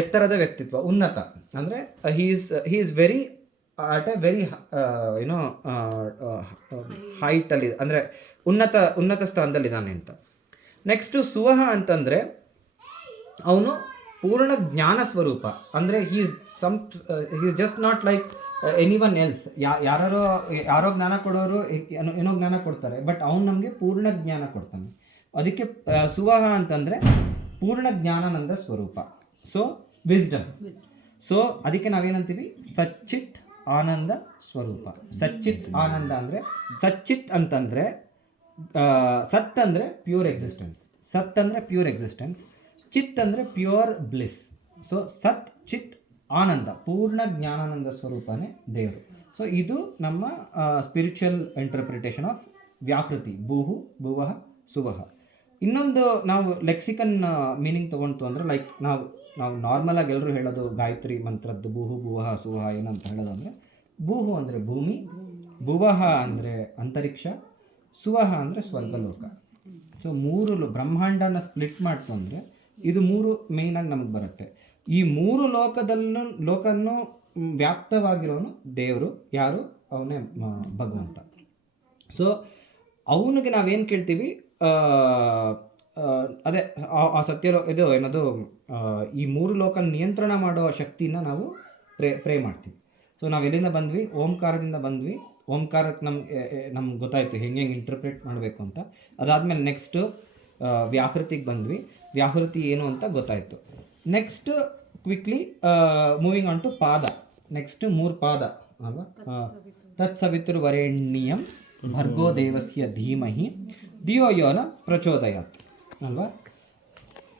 A: ಎತ್ತರದ ವ್ಯಕ್ತಿತ್ವ, ಉನ್ನತ. ಅಂದರೆ he's he is very at a very ಏನೋ ಹೈಟಲ್ಲಿ ಅಂದರೆ ಉನ್ನತ ಉನ್ನತ ಸ್ಥಾನದಲ್ಲಿದ್ದಾನೆ ಅಂತ. ನೆಕ್ಸ್ಟು ಸುವಹ ಅಂತಂದರೆ ಅವನು ಪೂರ್ಣ ಜ್ಞಾನ ಸ್ವರೂಪ. ಅಂದರೆ is some is just not like anyone else ಯಾರೋ ಯಾರೋ ಜ್ಞಾನ ಕೊಡೋರು ಏನೋ ಜ್ಞಾನ ಕೊಡ್ತಾರೆ. ಬಟ್ ಅವ್ನು ನಮಗೆ ಪೂರ್ಣ ಜ್ಞಾನ ಕೊಡ್ತಾನೆ. ಅದಕ್ಕೆ ಸುವಹ ಅಂತಂದರೆ ಪೂರ್ಣ ಜ್ಞಾನಾನಂದ ಸ್ವರೂಪ. ಸೊ ವಿಸ್ಡಮ್ ಸೊ ಅದಕ್ಕೆ ನಾವೇನಂತೀವಿ? ಸಚ್ಚಿತ್ ಆನಂದ ಸ್ವರೂಪ. ಸಚ್ಚಿತ್ ಆನಂದ ಅಂದರೆ, ಸಚ್ಚಿತ್ ಅಂತಂದರೆ ಸತ್ ಅಂದರೆ ಪ್ಯೂರ್ ಎಕ್ಸಿಸ್ಟೆನ್ಸ್. ಸತ್ ಅಂದರೆ ಪ್ಯೂರ್ ಎಕ್ಸಿಸ್ಟೆನ್ಸ್. ಚಿತ್ ಅಂದರೆ ಪ್ಯೂರ್ ಬ್ಲಿಸ್. ಸೊ, ಸತ್, ಚಿತ್, ಆನಂದ, ಪೂರ್ಣ ಜ್ಞಾನಾನಂದ ಸ್ವರೂಪನೇ ದೇವರು. ಸೊ, ಇದು ನಮ್ಮ ಸ್ಪಿರಿಚುವಲ್ ಇಂಟರ್ಪ್ರಿಟೇಷನ್ ಆಫ್ ವ್ಯಾಹೃತಿ ಭೂಹು ಭುವಃ ಸುವಹ. ಇನ್ನೊಂದು ನಾವು ಲೆಕ್ಸಿಕನ್ ಮೀನಿಂಗ್ ತೊಗೊಂತು ಅಂದರೆ ಲೈಕ್ ನಾವು ನಾವು ನಾರ್ಮಲಾಗಿ ಎಲ್ಲರೂ ಹೇಳೋದು ಗಾಯತ್ರಿ ಮಂತ್ರದ್ದು ಭೂಹು, ಭುವಹ, ಸುವಹ ಏನಂತ ಹೇಳೋದು ಅಂದರೆ ಭೂಹು ಅಂದರೆ ಭೂಮಿ, ಭುವಹ ಅಂದರೆ ಅಂತರಿಕ್ಷ ಸುವಹ ಅಂದರೆ ಸ್ವರ್ಗಲೋಕ. ಸೊ ಮೂರು ಬ್ರಹ್ಮಾಂಡನ ಸ್ಪ್ಲಿಟ್ ಮಾಡ್ತು ಅಂದರೆ ಇದು ಮೂರು ಮೇಯ್ನಾಗಿ ನಮಗೆ ಬರುತ್ತೆ. ಈ ಮೂರು ಲೋಕದಲ್ಲೂ, ಲೋಕನೂ ವ್ಯಾಪ್ತವಾಗಿರೋನು ದೇವರು, ಯಾರು? ಅವನೇ ಭಗವಂತ. ಸೊ ಅವನಿಗೆ ನಾವೇನು ಕೇಳ್ತೀವಿ? ಅದೇ, ಆ- ಆ ಸತ್ಯ ಇದು ಏನದು? ಈ ಮೂರು ಲೋಕ ನಿಯಂತ್ರಣ ಮಾಡೋ ಶಕ್ತಿನ ನಾವು ಪ್ರೇ ಪ್ರೇ ಮಾಡ್ತೀವಿ. ಸೊ ನಾವು ಎಲ್ಲಿಂದ ಬಂದ್ವಿ? ಓಂಕಾರದಿಂದ ಬಂದ್ವಿ. ಓಂಕಾರಕ್ಕೆ ನಮ್ಗೆ ನಮ್ಗೆ ಗೊತ್ತಾಯಿತು ಹೆಂಗೆ ಹೆಂಗೆ ಇಂಟರ್ಪ್ರೇಟ್ ಮಾಡಬೇಕು ಅಂತ. ಅದಾದಮೇಲೆ ನೆಕ್ಸ್ಟು ವ್ಯಾಹೃತಿಗೆ ಬಂದ್ವಿ. ವ್ಯಾಹೃತಿ ಏನು ಅಂತ ಗೊತ್ತಾಯಿತು. Next quickly moving on to ಪಾದ. ನೆಕ್ಸ್ಟ್ ಮೂರು ಪಾದ, ಅಲ್ವಾ? ತತ್ಸವಿತ್ರ ವರೆಣ್ಯಂ ಭರ್ಗೋ ದೇವಸ್ಯ ಧೀಮಹಿ ದಿಯೋ ಯೋನ ಪ್ರಚೋದಯಾತ್, ಅಲ್ವಾ?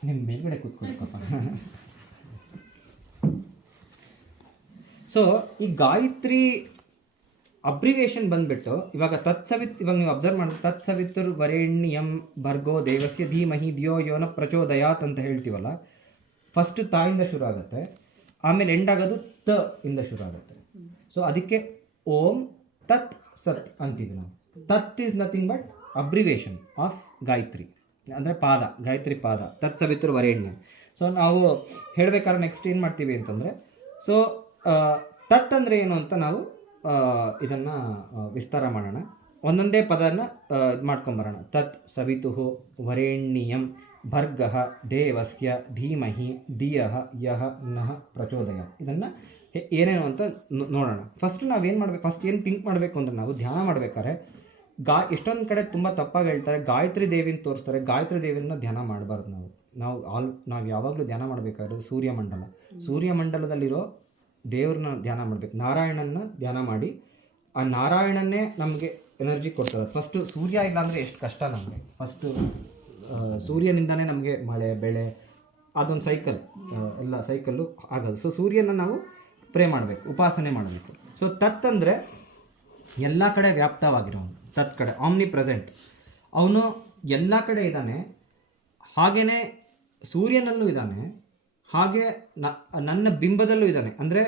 A: ನಿಮ್ಮ ಮೇಲ್ಗಡೆ ಕೂತ್ಕೊಳ್ಕಪ್ಪ ಸೊ ಈ ಗಾಯತ್ರಿ ಅಬ್ರಿವೇಷನ್ ಬಂದ್ಬಿಟ್ಟು ಇವಾಗ ತತ್ಸವಿತ್ ಇವಾಗ ನೀವು ಅಬ್ಸರ್ವ್ ಮಾಡಿದ್ರೆ ತತ್ಸವಿತುರ್ ವರೇಣ್ಯಂ ಭರ್ಗೋ ದೇವಸ್ಯ ಧೀಮಹಿ ಧಿಯೋ ಯೋನ ಪ್ರಚೋದಯಾತ್ ಅಂತ ಹೇಳ್ತೀವಲ್ಲ ಫಸ್ಟ್ ತಾಯಿಂದ ಶುರು ಆಗುತ್ತೆ, ಆಮೇಲೆ ಎಂಡ್ ಆಗೋದು ತ ಇಂದ ಶುರು ಆಗುತ್ತೆ. ಸೊ ಅದಕ್ಕೆ ಓಂ ತತ್ ಸತ್ ಅಂತೀವಿ ನಾವು. ತತ್ is nothing but abbreviation of Gayatri, ಅಂದರೆ ಪಾದ, ಗಾಯತ್ರಿ ಪಾದ ತತ್ ಸವಿತುರ್ ವರೇಣ್ಯ. ಸೊ ನಾವು ಹೇಳಬೇಕಾದ್ರೆ ನೆಕ್ಸ್ಟ್ ಏನು ಮಾಡ್ತೀವಿ ಅಂತಂದರೆ ಸೊ ತತ್ ಅಂದರೆ ಏನು ಅಂತ ನಾವು ಇದನ್ನು ವಿಸ್ತಾರ ಮಾಡೋಣ. ಒಂದೊಂದೇ ಪದನ ಇದು ಮಾಡ್ಕೊಂಬರೋಣ ತತ್ ಸವಿತು ವರೇಣ್ಯಂ ಭರ್ಗ ದೇವಸ್ಯ ಧೀಮಹಿ ಧಿಯ ಯಹ ನಃ ಪ್ರಚೋದಯ. ಇದನ್ನು ಏನೇನು ಅಂತ ನೋ- ನೋಡೋಣ. ಫಸ್ಟ್ ನಾವೇನು ಮಾಡಬೇಕು ಫಸ್ಟ್ ಏನು ಥಿಂಕ್ ಮಾಡಬೇಕು ಅಂದರೆ ನಾವು ಧ್ಯಾನ ಮಾಡಬೇಕಾದ್ರೆ ಗಾ ಎಷ್ಟೊಂದು ಕಡೆ ತುಂಬ ತಪ್ಪಾಗಿ ಹೇಳ್ತಾರೆ ಗಾಯತ್ರಿ ದೇವಿನ ತೋರಿಸ್ತಾರೆ ಗಾಯತ್ರಿ ದೇವಿನ ಧ್ಯಾನ ಮಾಡಬಾರ್ದು ನಾವು. ನಾವು ಆಲ್ ನಾವು ಯಾವಾಗಲೂ ಧ್ಯಾನ ಮಾಡಬೇಕಾಗಿರೋದು ಸೂರ್ಯಮಂಡಲ ಸೂರ್ಯಮಂಡಲದಲ್ಲಿರೋ ದೇವ್ರನ್ನ ಧ್ಯಾನ ಮಾಡಬೇಕು. ನಾರಾಯಣನ ಧ್ಯಾನ ಮಾಡಿ, ಆ ನಾರಾಯಣನ್ನೇ ನಮಗೆ ಎನರ್ಜಿ ಕೊಡ್ತಾರೆ ಫಸ್ಟು ಸೂರ್ಯ ಇಲ್ಲಾಂದರೆ ಎಷ್ಟು ಕಷ್ಟ ನಮಗೆ. ಫಸ್ಟು ಸೂರ್ಯನಿಂದನೇ ನಮಗೆ ಮಳೆ, ಬೆಳೆ, ಅದೊಂದು ಸೈಕಲ್ ಎಲ್ಲ ಸೈಕಲ್ಲು ಆಗೋದು. ಸೊ ಸೂರ್ಯನ ನಾವು ಪ್ರೇ ಮಾಡಬೇಕು, ಉಪಾಸನೆ ಮಾಡಬೇಕು. ಸೊ ತತ್ ಅಂದರೆ ಎಲ್ಲ ಕಡೆ ವ್ಯಾಪ್ತವಾಗಿರೋನು. ತತ್ ಕಡೆ ಆಮ್ನಿ ಪ್ರೆಸೆಂಟ್ ಅವನು ಎಲ್ಲ ಕಡೆ ಇದ್ದಾನೆ ಹಾಗೆಯೇ ಸೂರ್ಯನಲ್ಲೂ ಇದ್ದಾನೆ ಹಾಗೆ ನನ್ನ ಬಿಂಬದಲ್ಲೂ ಇದ್ದಾನೆ. ಅಂದರೆ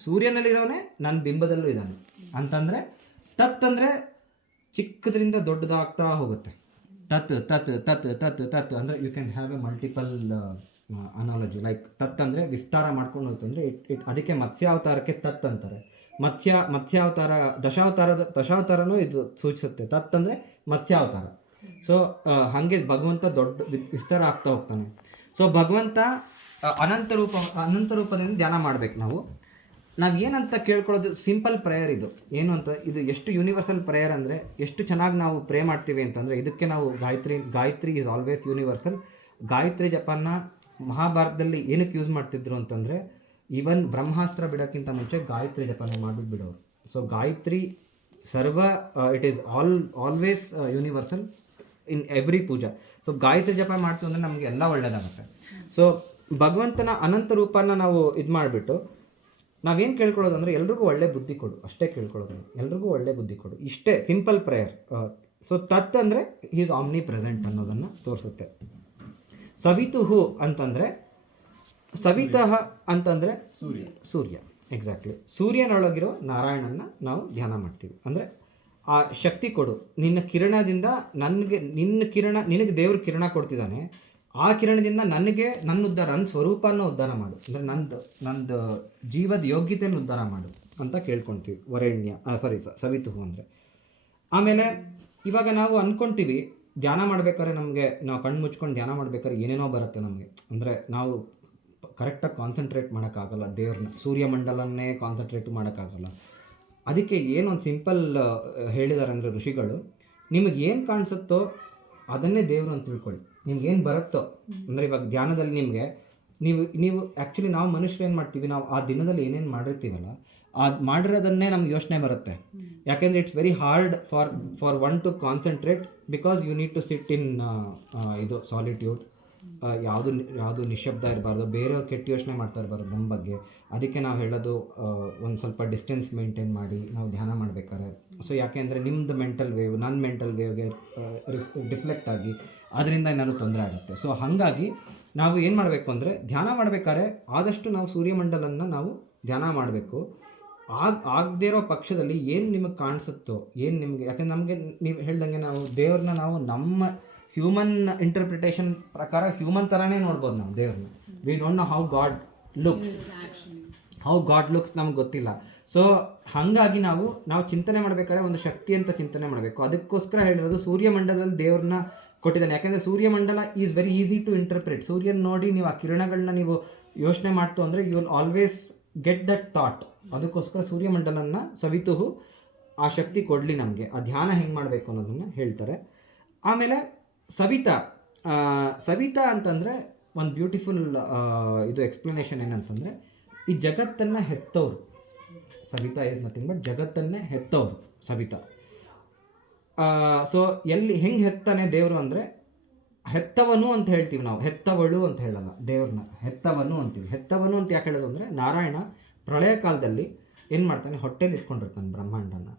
A: ಸೂರ್ಯನಲ್ಲಿರೋನೆ ನನ್ನ ಬಿಂಬದಲ್ಲೂ ಇದ್ದಾನೆ. ಅಂತಂದರೆ ತತ್ ಅಂದರೆ ಚಿಕ್ಕದ್ರಿಂದ ದೊಡ್ಡದಾಗ್ತಾ ಹೋಗುತ್ತೆ. ತತ್ ತತ್ ತತ್ ತತ್ ತತ್ ಅಂದರೆ you can have a multiple analogy like ತತ್ ಅಂದರೆ ವಿಸ್ತಾರ ಮಾಡ್ಕೊಂಡು ಹೋಗ್ತಂದರೆ ಇಟ್ ಇಟ್ ಅದಕ್ಕೆ ಮತ್ಸ್ಯಾವತಾರಕ್ಕೆ ತತ್ ಅಂತಾರೆ. ಮತ್ಸ್ಯ, ಮತ್ಸ್ಯಾವತಾರ, ದಶಾವತಾರದ, ದಶಾವತಾರನೂ ಇದು ಸೂಚಿಸುತ್ತೆ. ತತ್ ಅಂದರೆ ಮತ್ಸ್ಯಾವತಾರ. ಸೊ ಹಾಗೆ ಭಗವಂತ ದೊಡ್ಡ ವಿಸ್ತಾರ ಆಗ್ತಾ ಹೋಗ್ತಾನೆ. ಸೊ ಭಗವಂತ ಅನಂತ ರೂಪ, ಅನಂತ ರೂಪದಿಂದ ಧ್ಯಾನ ಮಾಡ್ಬೇಕು ನಾವು. ನಾವು ಏನಂತ ಕೇಳ್ಕೊಳ್ಳೋದು? ಸಿಂಪಲ್ ಪ್ರೇಯರ್ ಇದು. ಏನು ಅಂತ, ಇದು ಎಷ್ಟು ಯೂನಿವರ್ಸಲ್ ಪ್ರೇಯರ್ ಅಂದರೆ, ಎಷ್ಟು ಚೆನ್ನಾಗಿ ನಾವು ಪ್ರೇ ಮಾಡ್ತೀವಿ ಅಂತಂದರೆ, ಇದಕ್ಕೆ ನಾವು Gayatri Gayatri is always universal Gayatri ಜಪನ್ನ ಮಹಾಭಾರತದಲ್ಲಿ ಏನಕ್ಕೆ ಯೂಸ್ ಮಾಡ್ತಿದ್ರು ಅಂತಂದರೆ ಈವನ್ ಬ್ರಹ್ಮಾಸ್ತ್ರ ಬಿಡೋಕ್ಕಿಂತ ಮುಂಚೆ ಗಾಯತ್ರಿ ಜಪನೆ ಮಾಡಿಬಿಟ್ಟು ಬಿಡೋರು. ಸೊ ಗಾಯತ್ರಿ ಸರ್ವ it is all always universal in every puja. So Gayatri ಜಪ ಮಾಡ್ತು ಅಂದರೆ ನಮಗೆ ಎಲ್ಲ ಒಳ್ಳೆಯದಾಗುತ್ತೆ ಸೊ ಭಗವಂತನ ಅನಂತ ರೂಪನ ನಾವು ಇದು ಮಾಡಿಬಿಟ್ಟು ನಾವೇನು ಕೇಳ್ಕೊಳ್ಳೋದು ಅಂದರೆ ಎಲ್ರಿಗೂ ಒಳ್ಳೆ ಬುದ್ಧಿ ಕೊಡು. ಅಷ್ಟೇ ಕೇಳ್ಕೊಳ್ಳೋದು ಎಲ್ಲರಿಗೂ ಎಲ್ರಿಗೂ ಒಳ್ಳೆ ಬುದ್ಧಿ ಕೊಡು. ಇಷ್ಟೇ ಸಿಂಪಲ್ ಪ್ರೇಯರ್ ಸೊ ತತ್ ಅಂದರೆ ಈಸ್ ಆಮ್ನಿ ಪ್ರೆಸೆಂಟ್ ಅನ್ನೋದನ್ನು ತೋರಿಸುತ್ತೆ. ಸವಿತುಹು ಅಂತಂದರೆ ಸವಿತಃ ಅಂತಂದರೆ ಸೂರ್ಯ. ಸೂರ್ಯ. ಎಕ್ಸಾಕ್ಟ್ಲಿ ಸೂರ್ಯನೊಳಗಿರೋ ನಾರಾಯಣನ ನಾವು ಧ್ಯಾನ ಮಾಡ್ತೀವಿ. ಅಂದರೆ ಆ ಶಕ್ತಿ ಕೊಡು. ನಿನ್ನ ಕಿರಣದಿಂದ ನನಗೆ ನಿನ್ನ ಕಿರಣ ನಿನಗೆ ದೇವ್ರ ಕಿರಣ ಕೊಡ್ತಿದ್ದಾನೆ. ಆ ಕಿರಣದಿಂದ ನನಗೆ ನನ್ನ ಉದ್ಧಾರ, ನನ್ನ ಸ್ವರೂಪನ ಉದ್ಧಾರ ಮಾಡು. ಅಂದರೆ ನಂದು ನಂದು ಜೀವದ ಯೋಗ್ಯತೆಯನ್ನು ಉದ್ಧಾರ ಮಾಡು ಅಂತ ಕೇಳ್ಕೊಳ್ತೀವಿ ವರೇಣ್ಯ ಸಾರಿ ಸವಿತು ಅಂದರೆ. ಆಮೇಲೆ ಇವಾಗ ನಾವು ಅಂದ್ಕೊಳ್ತೀವಿ ಧ್ಯಾನ ಮಾಡ್ಬೇಕಾದ್ರೆ ನಮಗೆ, ನಾವು ಕಣ್ಣು ಮುಚ್ಕೊಂಡು ಧ್ಯಾನ ಮಾಡ್ಬೇಕಾದ್ರೆ ಏನೇನೋ ಬರುತ್ತೆ ನಮಗೆ. ಅಂದರೆ ನಾವು ಕರೆಕ್ಟಾಗಿ ಕಾನ್ಸಂಟ್ರೇಟ್ ಮಾಡೋಕ್ಕಾಗಲ್ಲ ದೇವ್ರನ್ನ. ಸೂರ್ಯಮಂಡಲನ್ನೇ ಕಾನ್ಸಂಟ್ರೇಟ್ ಮಾಡೋಕ್ಕಾಗಲ್ಲ. ಅದಕ್ಕೆ ಏನೊಂದು ಸಿಂಪಲ್ ಹೇಳಿದ್ದಾರೆ ಅಂದರೆ ಋಷಿಗಳು, ನಿಮಗೆ ಏನು ಕಾಣಿಸುತ್ತೋ ಅದನ್ನೇ ದೇವರು ಅಂತ ತಿಳ್ಕೊಳ್ಳಿ. ನಿಮ್ಗೆ ಏನು ಬರುತ್ತೋ ಅಂದರೆ ಇವಾಗ ಧ್ಯಾನದಲ್ಲಿ ನಿಮಗೆ ನೀವು ನೀವು ಆ್ಯಕ್ಚುಲಿ ನಾವು ಮನುಷ್ಯರು ಏನು ಮಾಡ್ತೀವಿ ನಾವು ಆ ದಿನದಲ್ಲಿ ಏನೇನು ಮಾಡಿರ್ತೀವಲ್ಲ ಆ ಮಾಡಿರೋದನ್ನೇ ನಮ್ಗೆ ಯೋಚನೆ ಬರುತ್ತೆ. ಯಾಕೆಂದರೆ it's very hard for for one to concentrate because you need to sit in ಇದು ಸಾಲಿಟ್ಯೂಡ್ ಯಾವುದು ಯಾವುದು ನಿಶಬ್ದ ಇರಬಾರ್ದು, ಬೇರೆಯವ್ರು ಕೆಟ್ಟ ಯೋಚನೆ ಮಾಡ್ತಾ ಇರಬಾರ್ದು ನಮ್ಮ ಬಗ್ಗೆ. ಅದಕ್ಕೆ ನಾವು ಹೇಳೋದು ಒಂದು ಸ್ವಲ್ಪ ಡಿಸ್ಟೆನ್ಸ್ ಮೇಂಟೈನ್ ಮಾಡಿ, ನಾವು ಧ್ಯಾನ ಮಾಡಬೇಕಾದ್ರೆ. ಸೊ ಯಾಕೆ ಅಂದರೆ ನಿಮ್ಮದು ಮೆಂಟಲ್ ವೇವ್ ನನ್ನ ಮೆಂಟಲ್ ವೇವ್ಗೆ ಡಿಫ್ಲೆಕ್ಟ್ ಆಗಿ ಅದರಿಂದ ಏನಾದರೂ ತೊಂದರೆ ಆಗುತ್ತೆ. ಸೊ ಹಾಗಾಗಿ ನಾವು ಏನು ಮಾಡಬೇಕು ಅಂದರೆ ಧ್ಯಾನ ಮಾಡಬೇಕಾದ್ರೆ ಆದಷ್ಟು ನಾವು ಸೂರ್ಯಮಂಡಲನ್ನು ನಾವು ಧ್ಯಾನ ಮಾಡಬೇಕು. ಆಗ, ಆಗದೇ ಇರೋ ಪಕ್ಷದಲ್ಲಿ ಏನು ನಿಮಗೆ ಕಾಣಿಸುತ್ತೋ, ಏನು ನಿಮಗೆ, ಯಾಕಂದ್ರೆ ನಮಗೆ ನೀವು ಹೇಳ್ದಂಗೆ ನಾವು ದೇವ್ರನ್ನ ನಾವು ನಮ್ಮ ಹ್ಯೂಮನ್ ಇಂಟರ್ಪ್ರಿಟೇಷನ್ ಪ್ರಕಾರ ಹ್ಯೂಮನ್ ಥರನೇ ನೋಡ್ಬೋದು ನಾವು ದೇವ್ರನ್ನ. We don't know how God looks how God looks ನಮ್ಗೆ ಗೊತ್ತಿಲ್ಲ. ಸೊ ಹಾಗಾಗಿ ನಾವು ನಾವು ಚಿಂತನೆ ಮಾಡಬೇಕಾದ್ರೆ ಒಂದು ಶಕ್ತಿ ಅಂತ ಚಿಂತನೆ ಮಾಡಬೇಕು. ಅದಕ್ಕೋಸ್ಕರ ಹೇಳಿರೋದು ಸೂರ್ಯಮಂಡಲದಲ್ಲಿ ದೇವ್ರನ್ನ ಕೊಟ್ಟಿದ್ದಾನೆ. ಯಾಕೆಂದರೆ ಸೂರ್ಯಮಂಡಲ is very easy to interpret ಸೂರ್ಯನ ನೋಡಿ ನೀವು ಆ ಕಿರಣಗಳನ್ನ ನೀವು ಯೋಚನೆ ಮಾಡ್ತು ಅಂದರೆ you will always get that thought ಅದಕ್ಕೋಸ್ಕರ ಸೂರ್ಯಮಂಡಲನ ಸವಿತುಹು ಆ ಶಕ್ತಿ ಕೊಡಲಿ ನಮಗೆ. ಆ ಧ್ಯಾನ ಹೆಂಗೆ ಮಾಡಬೇಕು ಅನ್ನೋದನ್ನು ಹೇಳ್ತಾರೆ. ಆಮೇಲೆ ಸವಿತಾ ಸವಿತಾ ಅಂತಂದರೆ ಒಂದು ಬ್ಯೂಟಿಫುಲ್ ಇದು ಎಕ್ಸ್ಪ್ಲನೇಷನ್ ಏನಂತಂದರೆ, ಈ ಜಗತ್ತನ್ನು ಹೆತ್ತವರು. ಸವಿತಾ ಇಸ್ ನಥಿಂಗ್ ಬಟ್ ಜಗತ್ತನ್ನೇ ಹೆತ್ತವರು, ಸವಿತಾ. ಸೊ ಎಲ್ಲಿ ಹೆಂಗೆ ಹೆತ್ತಾನೆ ದೇವರು ಅಂದರೆ, ಹೆತ್ತವನು ಅಂತ ಹೇಳ್ತೀವಿ ನಾವು, ಹೆತ್ತವಳು ಅಂತ ಹೇಳಲ್ಲ, ದೇವ್ರನ್ನ, ಹೆತ್ತವನು ಅಂತೀವಿ. ಹೆತ್ತವನು ಅಂತ ಯಾಕೆ ಹೇಳೋದು ಅಂದರೆ, ನಾರಾಯಣ ಪ್ರಳಯ ಕಾಲದಲ್ಲಿ ಏನು ಮಾಡ್ತಾನೆ, ಹೊಟ್ಟೆಲಿ ಇಟ್ಕೊಂಡಿರ್ತಾನೆ ಬ್ರಹ್ಮಾಂಡನ.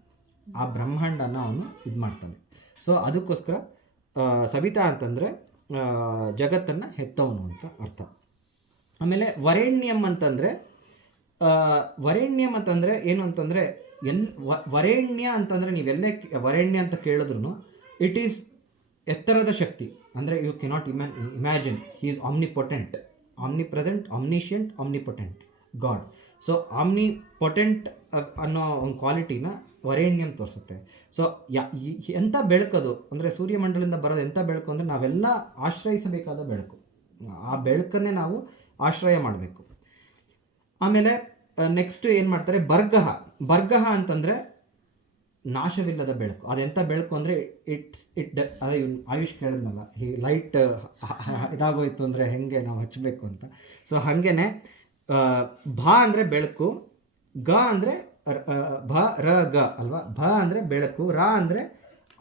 A: ಆ ಬ್ರಹ್ಮಾಂಡನ ಅವನು ಇದು ಮಾಡ್ತಾನೆ ಸೊ ಅದಕ್ಕೋಸ್ಕರ ಸವಿತಾ ಅಂತಂದರೆ ಜಗತ್ತನ್ನು ಹೆತ್ತವನು ಅಂತ ಅರ್ಥ. ಆಮೇಲೆ ವರೇಣ್ಯಂ ಅಂತಂದರೆ ವರೇಣ್ಯಂ ಅಂತಂದರೆ ಏನು ಅಂತಂದರೆ, ಎಲ್ ವರೇಣ್ಯ ಅಂತಂದರೆ ನೀವೆಲ್ಲೇ ವರೆಣ್ಯ ವರೇಣ್ಯ ಅಂತ ಕೇಳಿದ್ರು ಇಟ್ ಈಸ್ ಎತ್ತರದ ಶಕ್ತಿ. ಅಂದರೆ you cannot ima imagine he is omnipotent omnipresent omniscient omnipotent God. So omnipotent ಅನ್ನೋ ಒಂದು ಕ್ವಾಲಿಟಿನ ವರೇಣ್ಯಂ ತೋರಿಸುತ್ತೆ. ಸೊ ಯಾ ಎಂಥ ಬೆಳಕದು? ಅಂದರೆ ಸೂರ್ಯಮಂಡಲದಿಂದ ಬರೋದು ಎಂಥ ಬೆಳಕು ಅಂದರೆ ನಾವೆಲ್ಲ ಆಶ್ರಯಿಸಬೇಕಾದ ಬೆಳಕು. ಆ ಬೆಳಕನ್ನೇ ನಾವು ಆಶ್ರಯ ಮಾಡಬೇಕು. ಆಮೇಲೆ ನೆಕ್ಸ್ಟ್ ಏನು ಮಾಡ್ತಾರೆ? ಬರ್ಗಹ. ಬರ್ಗಹ ಅಂತಂದರೆ ನಾಶವಿಲ್ಲದ ಬೆಳಕು. ಅದೆಂಥ ಬೆಳಕು ಅಂದರೆ ಇಟ್ಸ್ ಇಟ್ ಅದೇ ಆಯುಷ್ ಕೇಳಿದ್ನಲ್ಲ, ಈ ಲೈಟ್ ಇದಾಗೋಯ್ತು ಅಂದರೆ ಹೆಂಗೆ ನಾವು ಹಚ್ಚಬೇಕು ಅಂತ. ಸೊ ಹಾಗೇನೆ ಭ ಅಂದರೆ ಬೆಳಕು, ಗ ಅಂದರೆ ಭ, ರ, ಗ ಅಲ್ವಾ? ಭ ಅಂದರೆ ಬೆಳಕು, ರ ಅಂದರೆ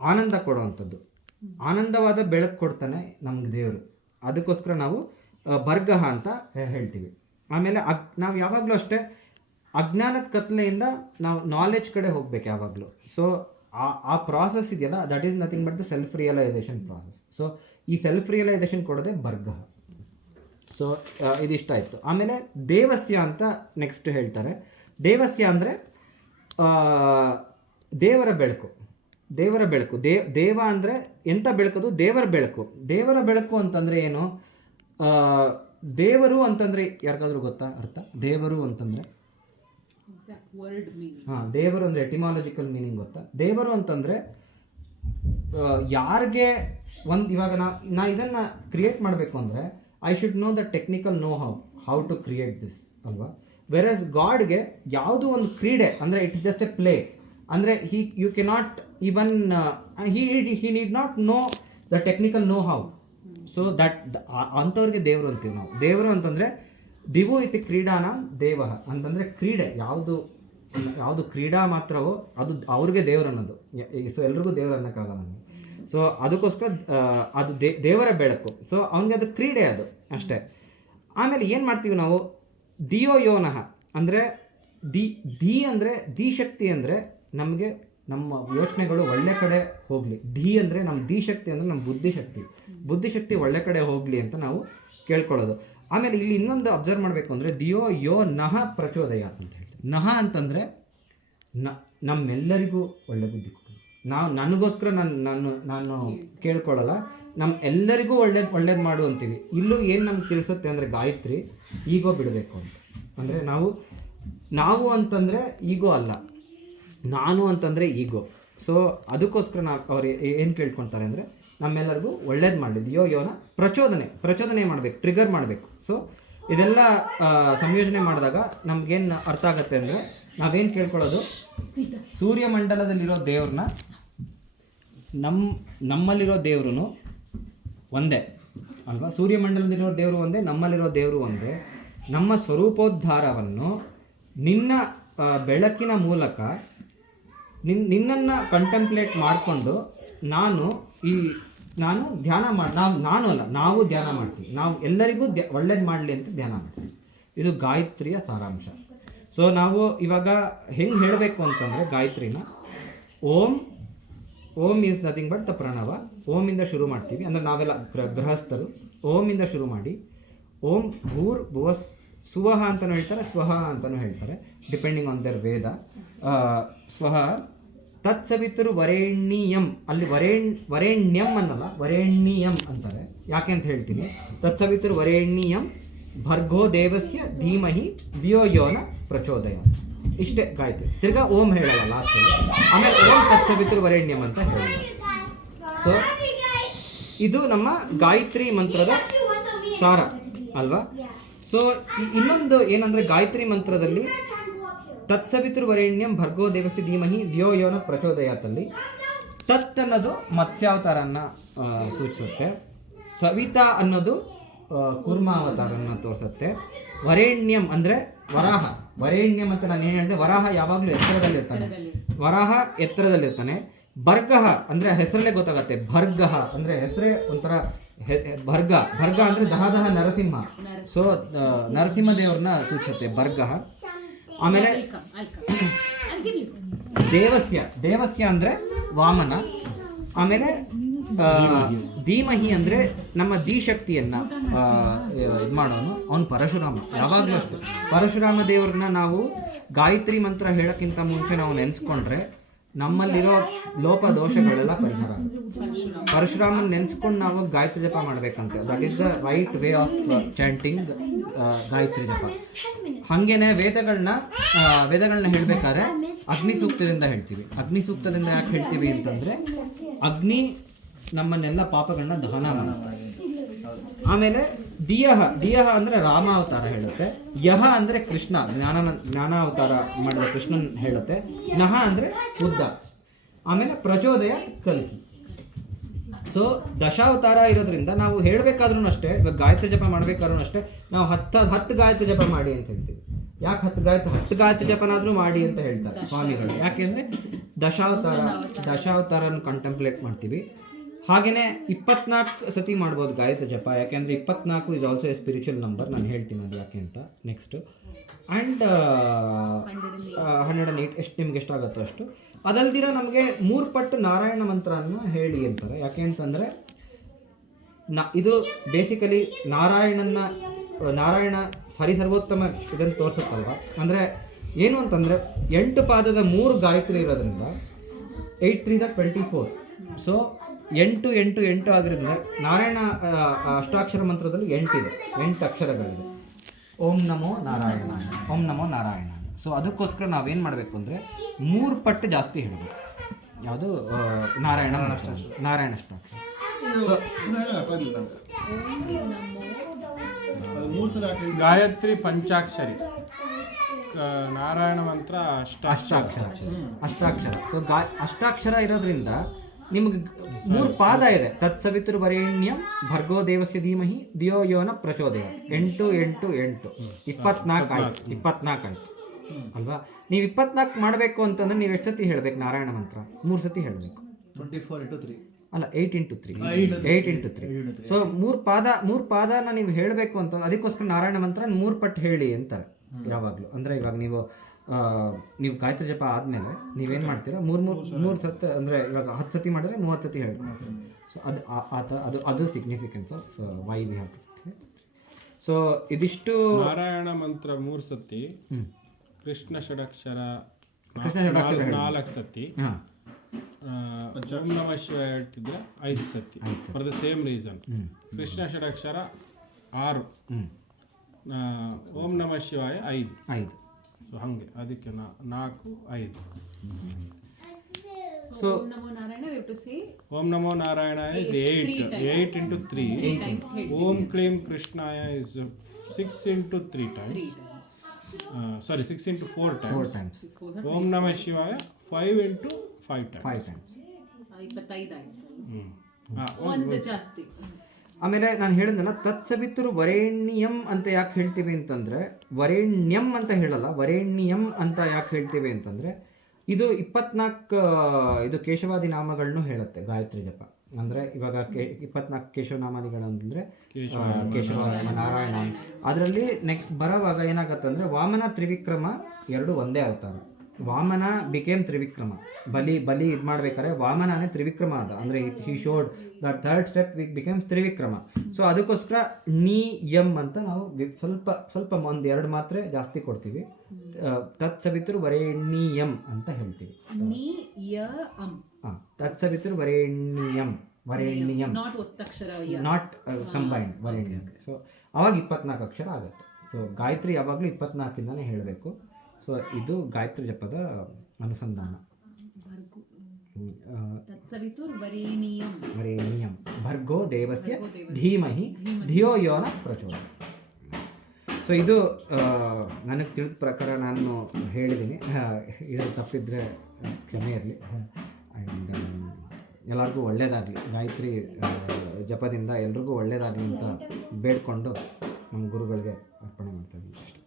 A: ಆನಂದ ಕೊಡುವಂಥದ್ದು. ಆನಂದವಾದ ಬೆಳಕು ಕೊಡ್ತಾನೆ ನಮ್ಗೆ ದೇವರು. ಅದಕ್ಕೋಸ್ಕರ ನಾವು ಬರ್ಗಹ ಅಂತ ಹೇಳ್ತೀವಿ. ಆಮೇಲೆ ಅಗ್, ನಾವು ಯಾವಾಗಲೂ ಅಷ್ಟೇ ಅಜ್ಞಾನದ ಕತ್ಲೆಯಿಂದ ನಾವು ನಾಲೆಜ್ ಕಡೆ ಹೋಗ್ಬೇಕು ಯಾವಾಗಲೂ. ಸೊ ಆ ಆ ಪ್ರಾಸೆಸ್ ಇದೆಯಲ್ಲ that is nothing but the self realisation process so ಈ ಸೆಲ್ಫ್ ರಿಯಲೈಸೇಷನ್ ಕೊಡೋದೇ ಬರ್ಗಹ. ಸೊ ಇದಿಷ್ಟ ಆಯಿತು. ಆಮೇಲೆ ದೇವಸ್ಯ ಅಂತ ನೆಕ್ಸ್ಟ್ ಹೇಳ್ತಾರೆ. ದೇವಸ್ಯ ಅಂದರೆ ದೇವರ ಬೆಳಕು. ದೇವರ ಬೆಳಕು. ದೇ ದೇವ ಅಂದರೆ ಎಂಥ ಬೆಳಕದು? ದೇವರ ಬೆಳಕು. ದೇವರ ಬೆಳಕು ಅಂತಂದರೆ ಏನು? ದೇವರು ಅಂತಂದರೆ ಯಾರಿಗಾದ್ರೂ ಗೊತ್ತಾ? ಅರ್ಥ? ದೇವರು ಅಂತಂದರೆ? ಹಾಂ ದೇವರು ಅಂದರೆ ಎಟಿಮಾಲಜಿಕಲ್ ಮೀನಿಂಗ್ ಗೊತ್ತಾ? ದೇವರು ಅಂತಂದರೆ ಯಾರಿಗೆ ಒಂದು ಇವಾಗ ನಾ ನಾ ಇದನ್ನು ಕ್ರಿಯೇಟ್ ಮಾಡಬೇಕು ಅಂದರೆ I should know the technical know how how to create this ಅಲ್ವಾ? ವೆರಸ್ ಗಾಡ್ಗೆ ಯಾವುದೋ ಒಂದು ಕ್ರೀಡೆ, ಅಂದರೆ ಇಟ್ಸ್ ಜಸ್ಟ್ ಎ ಪ್ಲೇ ಅಂದರೆ he you cannot even he he need not know the technical know how so that ಅಂಥವ್ರಿಗೆ ದೇವರು ಅಂತೀವಿ ನಾವು. ದೇವರು ಅಂತಂದರೆ ದಿವು ಇತಿ ಕ್ರೀಡಾನ ದೇವ. ಅಂತಂದರೆ ಕ್ರೀಡೆ, ಯಾವುದು ಯಾವುದು ಕ್ರೀಡಾ ಮಾತ್ರವೋ ಅದು ಅವ್ರಿಗೆ ದೇವರು ಅನ್ನೋದು. ಸೊ ಎಲ್ರಿಗೂ ದೇವರು ಅನ್ನೋಕ್ಕಾಗಲ್ಲ ನಮಗೆ. ಸೊ ಅದಕ್ಕೋಸ್ಕರ ಅದು ದೇವರ ಬೆಳಕು. ಸೊ ಅವನಿಗೆ ಅದು ಕ್ರೀಡೆ ಅದು ಅಷ್ಟೇ. ಆಮೇಲೆ ಏನು ಮಾಡ್ತೀವಿ ನಾವು? ದಿಯೋ ಯೋನಃ ಅಂದರೆ, ದಿ ದಿ ಅಂದರೆ ದಿ ಶಕ್ತಿ ಅಂದರೆ ನಮಗೆ ನಮ್ಮ ಯೋಚನೆಗಳು ಒಳ್ಳೆ ಕಡೆ ಹೋಗಲಿ. ಧಿ ಅಂದರೆ ನಮ್ಮ ದಿ ಶಕ್ತಿ ಅಂದರೆ ನಮ್ಮ ಬುದ್ಧಿಶಕ್ತಿ ಬುದ್ಧಿಶಕ್ತಿ ಒಳ್ಳೆ ಕಡೆ ಹೋಗಲಿ ಅಂತ ನಾವು ಕೇಳ್ಕೊಳ್ಳೋದು. ಆಮೇಲೆ ಇಲ್ಲಿ ಇನ್ನೊಂದು ಅಬ್ಸರ್ವ್ ಮಾಡಬೇಕು ಅಂದರೆ, ದಿಯೋ ಯೋ ನಹ ಪ್ರಚೋದಯ ಅಂತ ಹೇಳ್ತೀವಿ. ನಹ ಅಂತಂದರೆ ನ, ನಮ್ಮೆಲ್ಲರಿಗೂ ಒಳ್ಳೆ ಬುದ್ಧಿ ನಾವು ನನಗೋಸ್ಕರ ನಾನು ನಾನು ನಾನು ಕೇಳ್ಕೊಳ್ಳಲ್ಲ ನಮ್ಮ ಎಲ್ಲರಿಗೂ ಒಳ್ಳೇದು ಒಳ್ಳೇದು ಮಾಡು ಅಂತೀವಿ. ಇಲ್ಲೂ ಏನು ನಮ್ಗೆ ತಿಳಿಸುತ್ತೆ ಅಂದರೆ ಗಾಯತ್ರಿ, ಈಗೋ ಬಿಡಬೇಕು ಅಂತ. ಅಂದರೆ ನಾವು ನಾವು ಅಂತಂದರೆ ಈಗೋ ಅಲ್ಲ. ನಾನು ಅಂತಂದರೆ ಈಗೋ. ಸೊ ಅದಕ್ಕೋಸ್ಕರ ನಾವು ಅವ್ರು ಏನು ಕೇಳ್ಕೊತಾರೆ ಅಂದರೆ ನಮ್ಮೆಲ್ಲರಿಗೂ ಒಳ್ಳೇದು ಮಾಡಲಿ ಯೋ ಯೋನ ಪ್ರಚೋದನೆ ಪ್ರಚೋದನೆ ಮಾಡಬೇಕು ಟ್ರಿಗರ್ ಮಾಡಬೇಕು. ಸೊ ಇದೆಲ್ಲ ಸಂಯೋಜನೆ ಮಾಡಿದಾಗ ನಮಗೇನು ಅರ್ಥ ಆಗುತ್ತೆ ಅಂದರೆ ನಾವೇನು ಕೇಳ್ಕೊಳ್ಳೋದು? ಸೂರ್ಯಮಂಡಲದಲ್ಲಿರೋ ದೇವ್ರನ್ನ ನಮ್ಮ ನಮ್ಮಲ್ಲಿರೋ ದೇವ್ರೂ ಒಂದೇ, ಅಲ್ವಾ? ಸೂರ್ಯಮಂಡಲದಲ್ಲಿರೋ ದೇವರು ಒಂದೇ, ನಮ್ಮಲ್ಲಿರೋ ದೇವರು ಒಂದೇ. ನಮ್ಮ ಸ್ವರೂಪೋದ್ಧಾರವನ್ನು ನಿನ್ನ ಬೆಳಕಿನ ಮೂಲಕ ನಿನ್ನ ನಿನ್ನನ್ನು ಕಂಟೆಂಪ್ಲೇಟ್ ಮಾಡಿಕೊಂಡು ನಾನು ಈ, ನಾನು ಧ್ಯಾನ ಮಾಡಿ ನಾವು ನಾನು ಅಲ್ಲ, ನಾವು ಧ್ಯಾನ ಮಾಡ್ತೀವಿ. ನಾವು ಎಲ್ಲರಿಗೂ ಒಳ್ಳೇದು ಮಾಡಲಿ ಅಂತ ಧ್ಯಾನ ಮಾಡ್ತೀವಿ. ಇದು ಗಾಯತ್ರಿಯ ಸಾರಾಂಶ. ಸೊ ನಾವು ಇವಾಗ ಹೆಂಗೆ ಹೇಳಬೇಕು ಅಂತಂದರೆ ಗಾಯತ್ರಿನ, Om Om is nothing but the pranava ಓಮಿಂದ ಶುರು ಮಾಡ್ತೀವಿ. ಅಂದರೆ ನಾವೆಲ್ಲ ಗ್ರ- ಗೃಹಸ್ಥರು. ಓಮಿಂದ ಶುರು ಮಾಡಿ, ಓಂ ಭೂರ್ ಭುವಸ್ ಸುವಹ ಅಂತಲೂ ಹೇಳ್ತಾರೆ, ಸ್ವಹ ಅಂತಲೂ ಹೇಳ್ತಾರೆ ಡಿಪೆಂಡಿಂಗ್ ಆನ್ ದರ್ ವೇದ. ಸ್ವಹ ತತ್ಸವಿತರು ವರೇಣ್ಯಂ ಅಲ್ಲಿ ವರೇಣ್, ವರೇಣ್ಯಂ ಅನ್ನಲ್ಲ ವರೇಣ್ಯಂ ಅಂತಾರೆ. ಯಾಕೆ ಅಂತ ಹೇಳ್ತೀನಿ. ತತ್ಸವಿತರು ವರೇಣ್ಯಂ ಭರ್ಗೋ ದೇವಸ್ಯ ಧೀಮಹಿ ಧಿಯೋ ಯೋನ ಪ್ರಚೋದಯ ಇಷ್ಟೇ ಗಾಯತ್ರಿ ತಿರ್ಗಾ ಓಂ ಹೇಳಲ್ಲ ಲಾಸ್ಟಲ್ಲಿ ಆಮೇಲೆ ಓಂ ಕಚ್ಚಬಿತ್ರ ವರೇಣ್ಯಂ ಅಂತ ಹೇಳಲ್ಲ ಸೊ ಇದು ನಮ್ಮ ಗಾಯತ್ರಿ ಮಂತ್ರದ ಸಾರ ಅಲ್ವಾ? ಸೊ ಇನ್ನೊಂದು ಏನಂದ್ರೆ ಗಾಯತ್ರಿ ಮಂತ್ರದಲ್ಲಿ ತತ್ಸವಿತೃ ವರೇಣ್ಯಂ ಭರ್ಗೋ ದೇವಸ್ಯ ಧೀಮಹಿ ಧಿಯೋ ಯೋನ ಪ್ರಚೋದಯಾತಲ್ಲಿ ತತ್ ಅನ್ನೋದು ಮತ್ಸ್ಯಾವತಾರನ್ನ ಸೂಚಿಸುತ್ತೆ. ಸವಿತಾ ಅನ್ನೋದು ಆ, ಕೂರ್ಮಾವತಾರನ್ನ ತೋರಿಸುತ್ತೆ. ವರೇಣ್ಯಂ ಅಂದರೆ ವರಾಹ. ವರೇಣ್ಯಂ ಅಂತ ನಾನು ಏನು ಹೇಳಿದೆ? ವರಾಹ ಯಾವಾಗಲೂ ಎತ್ತರದಲ್ಲಿರ್ತಾನೆ. ವರಾಹ ಎತ್ತರದಲ್ಲಿರ್ತಾನೆ. ಬರ್ಗಹ ಅಂದ್ರೆ ಹೆಸರಲ್ಲೇ ಗೊತ್ತಾಗತ್ತೆ. ಭರ್ಗ ಅಂದ್ರೆ ಹೆಸರೇ ಒಂಥರ ಭರ್ಗ. ಭರ್ಗ ಅಂದ್ರೆ ದಹ ದಹ ನರಸಿಂಹ ಸೊ ನರಸಿಂಹ ದೇವ್ರನ್ನ ಸೂಚಿಸುತ್ತೆ ಭರ್ಗಹ. ಆಮೇಲೆ. ದೇವಸ್ಯ. ದೇವಸ್ಯ ಅಂದ್ರೆ ವಾಮನ. ಆಮೇಲೆ ಧೀಮಹಿ. ಅಂದ್ರೆ ನಮ್ಮ ಧೀಶಕ್ತಿಯನ್ನ ಇದು ಮಾಡೋನು. ಅವನು ಪರಶುರಾಮ. ಯಾವಾಗಲೂ ಅಷ್ಟೇ. ಪರಶುರಾಮ ದೇವ್ರನ್ನ ನಾವು ಗಾಯತ್ರಿ ಮಂತ್ರ ಹೇಳಕ್ಕಿಂತ ಮುಂಚೆ ನಾವು ನೆನೆಸ್ಕೊಂಡ್ರೆ ನಮ್ಮಲ್ಲಿರೋ ಲೋಪ ದೋಷಗಳೆಲ್ಲ ಪರಿಹಾರ ಆಗುತ್ತೆ. ಪರಶುರಾಮನ್ ನೆನೆಸ್ಕೊಂಡು ನಾವು ಗಾಯತ್ರಿ ಜಪ ಮಾಡ್ಬೇಕಂತೆ. That is the right way of chanting Gayatri japa. ಹಂಗೇನೆ ವೇದಗಳನ್ನ ವೇದಗಳನ್ನ ಹೇಳ್ಬೇಕಾದ್ರೆ ಅಗ್ನಿ ಸೂಕ್ತದಿಂದ ಹೇಳ್ತೀವಿ. ಅಗ್ನಿ ಸೂಕ್ತದಿಂದ ಯಾಕೆ ಹೇಳ್ತೀವಿ ಅಂತಂದ್ರೆ ಅಗ್ನಿ ನಮ್ಮನ್ನೆಲ್ಲ ಪಾಪಗಳನ್ನ ದಹನ ಮಾಡುತ್ತಾನೆ ಆಮೇಲೆ ದಿಯಹ ದಿಯಹ ಅಂದ್ರೆ ರಾಮ ಅವತಾರ ಹೇಳುತ್ತೆ. ಯಹ ಅಂದ್ರೆ ಕೃಷ್ಣ ಜ್ಞಾನ ಜ್ಞಾನ ಅವತಾರ ಮಾಡಿದ ಕೃಷ್ಣನ್ ಹೇಳುತ್ತೆ. ನಹ ಅಂದ್ರೆ ಉದ್ದ. ಆಮೇಲೆ ಪ್ರಚೋದಯ ಕಲ್ಕಿ. ಸೊ ದಶಾವತಾರ ಇರೋದ್ರಿಂದ ನಾವು ಹೇಳಬೇಕಾದ್ರೂ ಅಷ್ಟೇ ಇವಾಗ ಗಾಯತ್ರಿ ಜಪ ಮಾಡ್ಬೇಕಾದ್ರೂ ಅಷ್ಟೇ ನಾವು ಹತ್ತು ಹತ್ತು ಗಾಯತ್ರಿ ಜಪ ಮಾಡಿ ಅಂತ ಹೇಳ್ತೀವಿ. ಯಾಕೆ ಹತ್ತು ಗಾಯತ್ರಿ ಹತ್ತು ಗಾಯತ್ರಿ ಜಪನಾದರೂ ಮಾಡಿ ಅಂತ ಹೇಳ್ತಾರೆ ಸ್ವಾಮಿಗಳು. ಯಾಕೆಂದ್ರೆ ದಶಾವತಾರ ದಶಾವತಾರನ ಕಂಟೆಂಪ್ಲೇಟ್ ಮಾಡ್ತೀವಿ. ಹಾಗೇನೆ ಇಪ್ಪತ್ನಾಲ್ಕು ಸತಿ ಮಾಡ್ಬೋದು ಗಾಯತ್ರಿ ಜಪ, ಯಾಕೆಂದ್ರೆ ಇಪ್ಪತ್ನಾಲ್ಕು is also a spiritual number ನಾನು ಹೇಳ್ತೀನಿ ಅದು ಯಾಕೆ ಅಂತ. Next and hundred and eight ಎಷ್ಟು ನಿಮ್ಗೆ ಎಷ್ಟಾಗುತ್ತೋ ಅಷ್ಟು. ಅದಲ್ದಿರೋ ನಮಗೆ ಮೂರು ಪಟ್ಟು ನಾರಾಯಣ ಮಂತ್ರನ ಹೇಳಿ ಅಂತಾರೆ. ಯಾಕೆ ಅಂತಂದರೆ, ನ, ಇದು ಬೇಸಿಕಲಿ ನಾರಾಯಣನ ನಾರಾಯಣ ಸರಿ ಸರ್ವೋತ್ತಮ ಇದನ್ನು ತೋರಿಸುತ್ತಲ್ವ? ಅಂದರೆ ಏನು ಅಂತಂದರೆ, ಎಂಟು ಪಾದದ ಮೂರು ಗಾಯತ್ರಿ ಇರೋದ್ರಿಂದ eight three the twenty four so ಎಂಟು ಎಂಟು ಎಂಟು ಆಗಿರೋದ್ರಿಂದ ನಾರಾಯಣ ಅಷ್ಟಾಕ್ಷರ ಮಂತ್ರದಲ್ಲಿ ಎಂಟಿದೆ ಎಂಟು ಅಕ್ಷರಗಳಿದೆ. ಓಂ ನಮೋ ನಾರಾಯಣ ಓಂ ನಮೋ ನಾರಾಯಣ ಸೊ ಅದಕ್ಕೋಸ್ಕರ ನಾವೇನು ಮಾಡಬೇಕು ಅಂದರೆ ಮೂರು ಪಟ್ಟು ಜಾಸ್ತಿ ಹೇಳಬೇಕು. ಯಾವುದು? ನಾರಾಯಣ. ನಾರಾಯಣ ಅಷ್ಟಾಕ್ಷರ. ಸೊ
C: ಗಾಯತ್ರಿ ಪಂಚಾಕ್ಷರಿ. ನಾರಾಯಣ ಮಂತ್ರ ಅಷ್ಟಾಕ್ಷರ.
A: ಅಷ್ಟಾಕ್ಷರ. ಸೊ ಗಾ ಅಷ್ಟಾಕ್ಷರ ಇರೋದ್ರಿಂದ ನಿಮ್ಗೆ ಮೂರು ಪಾದ ಇದೆ. ತತ್ಸವಿತೃ ವರೇಣ್ಯಂ ಭರ್ಗೋ ದೇವಸ್ಯ ಧೀಮಹಿ ದಿಯೋ ಯೋನ ಪ್ರಚೋದಯ. ಎಂಟು ಎಂಟು ಎಂಟು. ಇಪ್ಪತ್ನಾಲ್ಕು ಆಯ್ತು. ಇಪ್ಪತ್ನಾಲ್ಕು. ಆಯ್ತು. ಅಲ್ವಾ? ನೀವು ಇಪ್ಪತ್ನಾಲ್ಕು ಮಾಡಬೇಕು ಅಂತಂದ್ರೆ ನೀವು ಎಷ್ಟು ಸತಿ ಹೇಳ್ಬೇಕು ನಾರಾಯಣ ಮಂತ್ರ? ಮೂರು ಸತಿ ಹೇಳಬೇಕು.
D: ಟ್ವೆಂಟಿ ಫೋರ್ ಇಂಟು ತ್ರೀ
A: ಅಲ್ಲ eight into three eight into three so ಮೂರು ಪಾದ ಮೂರು ಪಾದನ ನೀವು ಹೇಳಬೇಕು ಅಂತ ಅದಕ್ಕೋಸ್ಕರ ನಾರಾಯಣ ಮಂತ್ರ ಮೂರು ಪಟ್ಟು ಹೇಳಿ ಅಂತಾರೆ. ಯಾವಾಗಲೂ. ಅಂದರೆ ಇವಾಗ ನೀವು ನೀವು ಗಾಯತ್ರಿ ಜಪ ಆದಮೇಲೆ ನೀವೇನು ಮಾಡ್ತೀರಾ? ಮೂರು ಮೂರು ಮೂರು ಸತಿ. ಅಂದರೆ ಇವಾಗ ಹತ್ತು ಸತಿ ಮಾಡಿದ್ರೆ ಮೂವತ್ತು ಸತಿ ಹೇಳಿ ಸೊ ಅದು ಆ- ಥರ ಅದು ಅದು significance of why we have to so ಇದಿಷ್ಟು
C: ನಾರಾಯಣ ಮಂತ್ರ ಮೂರು ಸತಿ
A: ಹ್ಮ್.
C: ಕೃಷ್ಣ ಷಡಕ್ಷರ
A: ಕೃಷ್ಣ ಷಡಕ್ಷರ.
C: ನಾಲ್ಕು ಸತಿ. ಓಂ ನಮ ಶಿವ ಹೇಳ್ತಿದ್ರೆ ಐದು ಸತಿ. ಫಾರ್ ದ ಸೇಮ್ ರೀಸನ್
A: ಹ್ಞೂ
C: ಕೃಷ್ಣ ಷಡಕ್ಷರ ಆರು. ಓಂ ನಮ ಶಿವಾಯ ಐದು.
A: ಐದು.
C: ಸೊ ಹಾಗೆ ಅದಕ್ಕೆ ನಾ ನಾಲ್ಕು ಐದು
E: So, Om Namo Narayana, we have to say
C: Om Namo Narayana is eight eight into three
E: three. Times head.
C: Om ಕ್ಲೀಂ ಕೃಷ್ಣಾಯ is six into three times
E: Three times.
C: Sorry six into four
A: four
C: times
A: times
E: Six fours are
C: Om ನಮ ಶಿವಾಯ five into five times
A: five times
E: ಇಪ್ಪತ್ತೈದು ಆಯ್ತು
C: ಹ್ಞೂ ಹಾಂ
E: ಒಂದು ಜಾಸ್ತಿ
A: ಆಮೇಲೆ ನಾನು ಹೇಳಿದ್ನಲ್ಲ ತತ್ಸವಿತರು ವರೇಣ್ಯಂ ಅಂತ ಯಾಕೆ ಹೇಳ್ತೀವಿ ಅಂತಂದ್ರೆ ವರೇಣ್ಯಂ ಅಂತ ಹೇಳಲ್ಲ ವರೇಣ್ಯಂ ಅಂತ ಯಾಕೆ ಹೇಳ್ತೀವಿ ಅಂತಂದ್ರೆ ಇದು ಇಪ್ಪತ್ನಾಲ್ಕು ಇದು ಕೇಶವಾದಿ ನಾಮಗಳನ್ನು ಹೇಳುತ್ತೆ ಗಾಯತ್ರಿ ಜಪ. ಅಂದ್ರೆ ಇವಾಗ ಕೇ ಇಪ್ಪತ್ನಾಲ್ಕು ಕೇಶವನಾಮಾದಿಗಳಂತಂದರೆ ಕೇಶವ ನಾರಾಯಣ. ಅದರಲ್ಲಿ ನೆಕ್ಸ್ಟ್ ಬರೋವಾಗ ಏನಾಗತ್ತೆ ಅಂದ್ರೆ ವಾಮನ ತ್ರಿವಿಕ್ರಮ ಎರಡು ಒಂದೇ ಅವತಾರ. ವಾಮನ ಬಿಕೇಮ್ ತ್ರಿವಿಕ್ರಮ. ಬಲಿ ಬಲಿ ಇದು ಮಾಡ್ಬೇಕಾದ್ರೆ ವಾಮನನೇ ತ್ರಿವಿಕ್ರಮ ಅದ ಅಂದರೆ he showed the third step becames Trivikrama. So ಅದಕ್ಕೋಸ್ಕರ ನೀ ಎಂ ಅಂತ ನಾವು ಸ್ವಲ್ಪ ಸ್ವಲ್ಪ ಒಂದು ಎರಡು ಮಾತ್ರೆ ಜಾಸ್ತಿ ಕೊಡ್ತೀವಿ. ತತ್ಸವಿತುರು ವರೇಣ್ಯಂ ಅಂತ ಹೇಳ್ತೀವಿ. ತತ್ಸವಿತುರು ವರೇಣ್ಯಂ ವರೇಣ್ಯಂ
E: ನಾಟ್
A: ಕಂಬೈನ್ಡ್ ವರೇಣ್ಯಂ ಸೊ ಅವಾಗ ಇಪ್ಪತ್ನಾಲ್ಕು ಅಕ್ಷರ ಆಗುತ್ತೆ. ಸೊ ಗಾಯತ್ರಿ ಯಾವಾಗಲೂ ಇಪ್ಪತ್ನಾಲ್ಕಿಂದನೇ ಹೇಳಬೇಕು. ಸೊ ಇದು ಗಾಯತ್ರಿ ಜಪದ ಅನುಸಂಧಾನ.
E: ಭರ್ಗು
A: ಹ್ಮ್, ಆ,
E: ವರೇಣಿಯಂ
A: ವರೇಣ್ಯಂ ಭರ್ಗೋ ದೇವಸ್ಯ ಧೀಮಹಿ ಧಿಯೋ ಯೋನ ಪ್ರಚೋದ. ಸೊ ಇದು ನನಗೆ ತಿಳಿದ ಪ್ರಕಾರ ನಾನು ಹೇಳಿದ್ದೀನಿ. ಇದು ತಪ್ಪಿದ್ರೆ ಕ್ಷಮೆ ಇರಲಿ. ಆ್ಯಂಡ್ ಎಲ್ಲರಿಗೂ ಒಳ್ಳೆಯದಾಗಲಿ ಗಾಯತ್ರಿ ಜಪದಿಂದ ಎಲ್ರಿಗೂ ಒಳ್ಳೇದಾಗಲಿ ಅಂತ ಬೇಡ್ಕೊಂಡು ನಮ್ಮ ಗುರುಗಳಿಗೆ ಅರ್ಪಣೆ ಮಾಡ್ತಾ ಇದ್ದೀನಿ.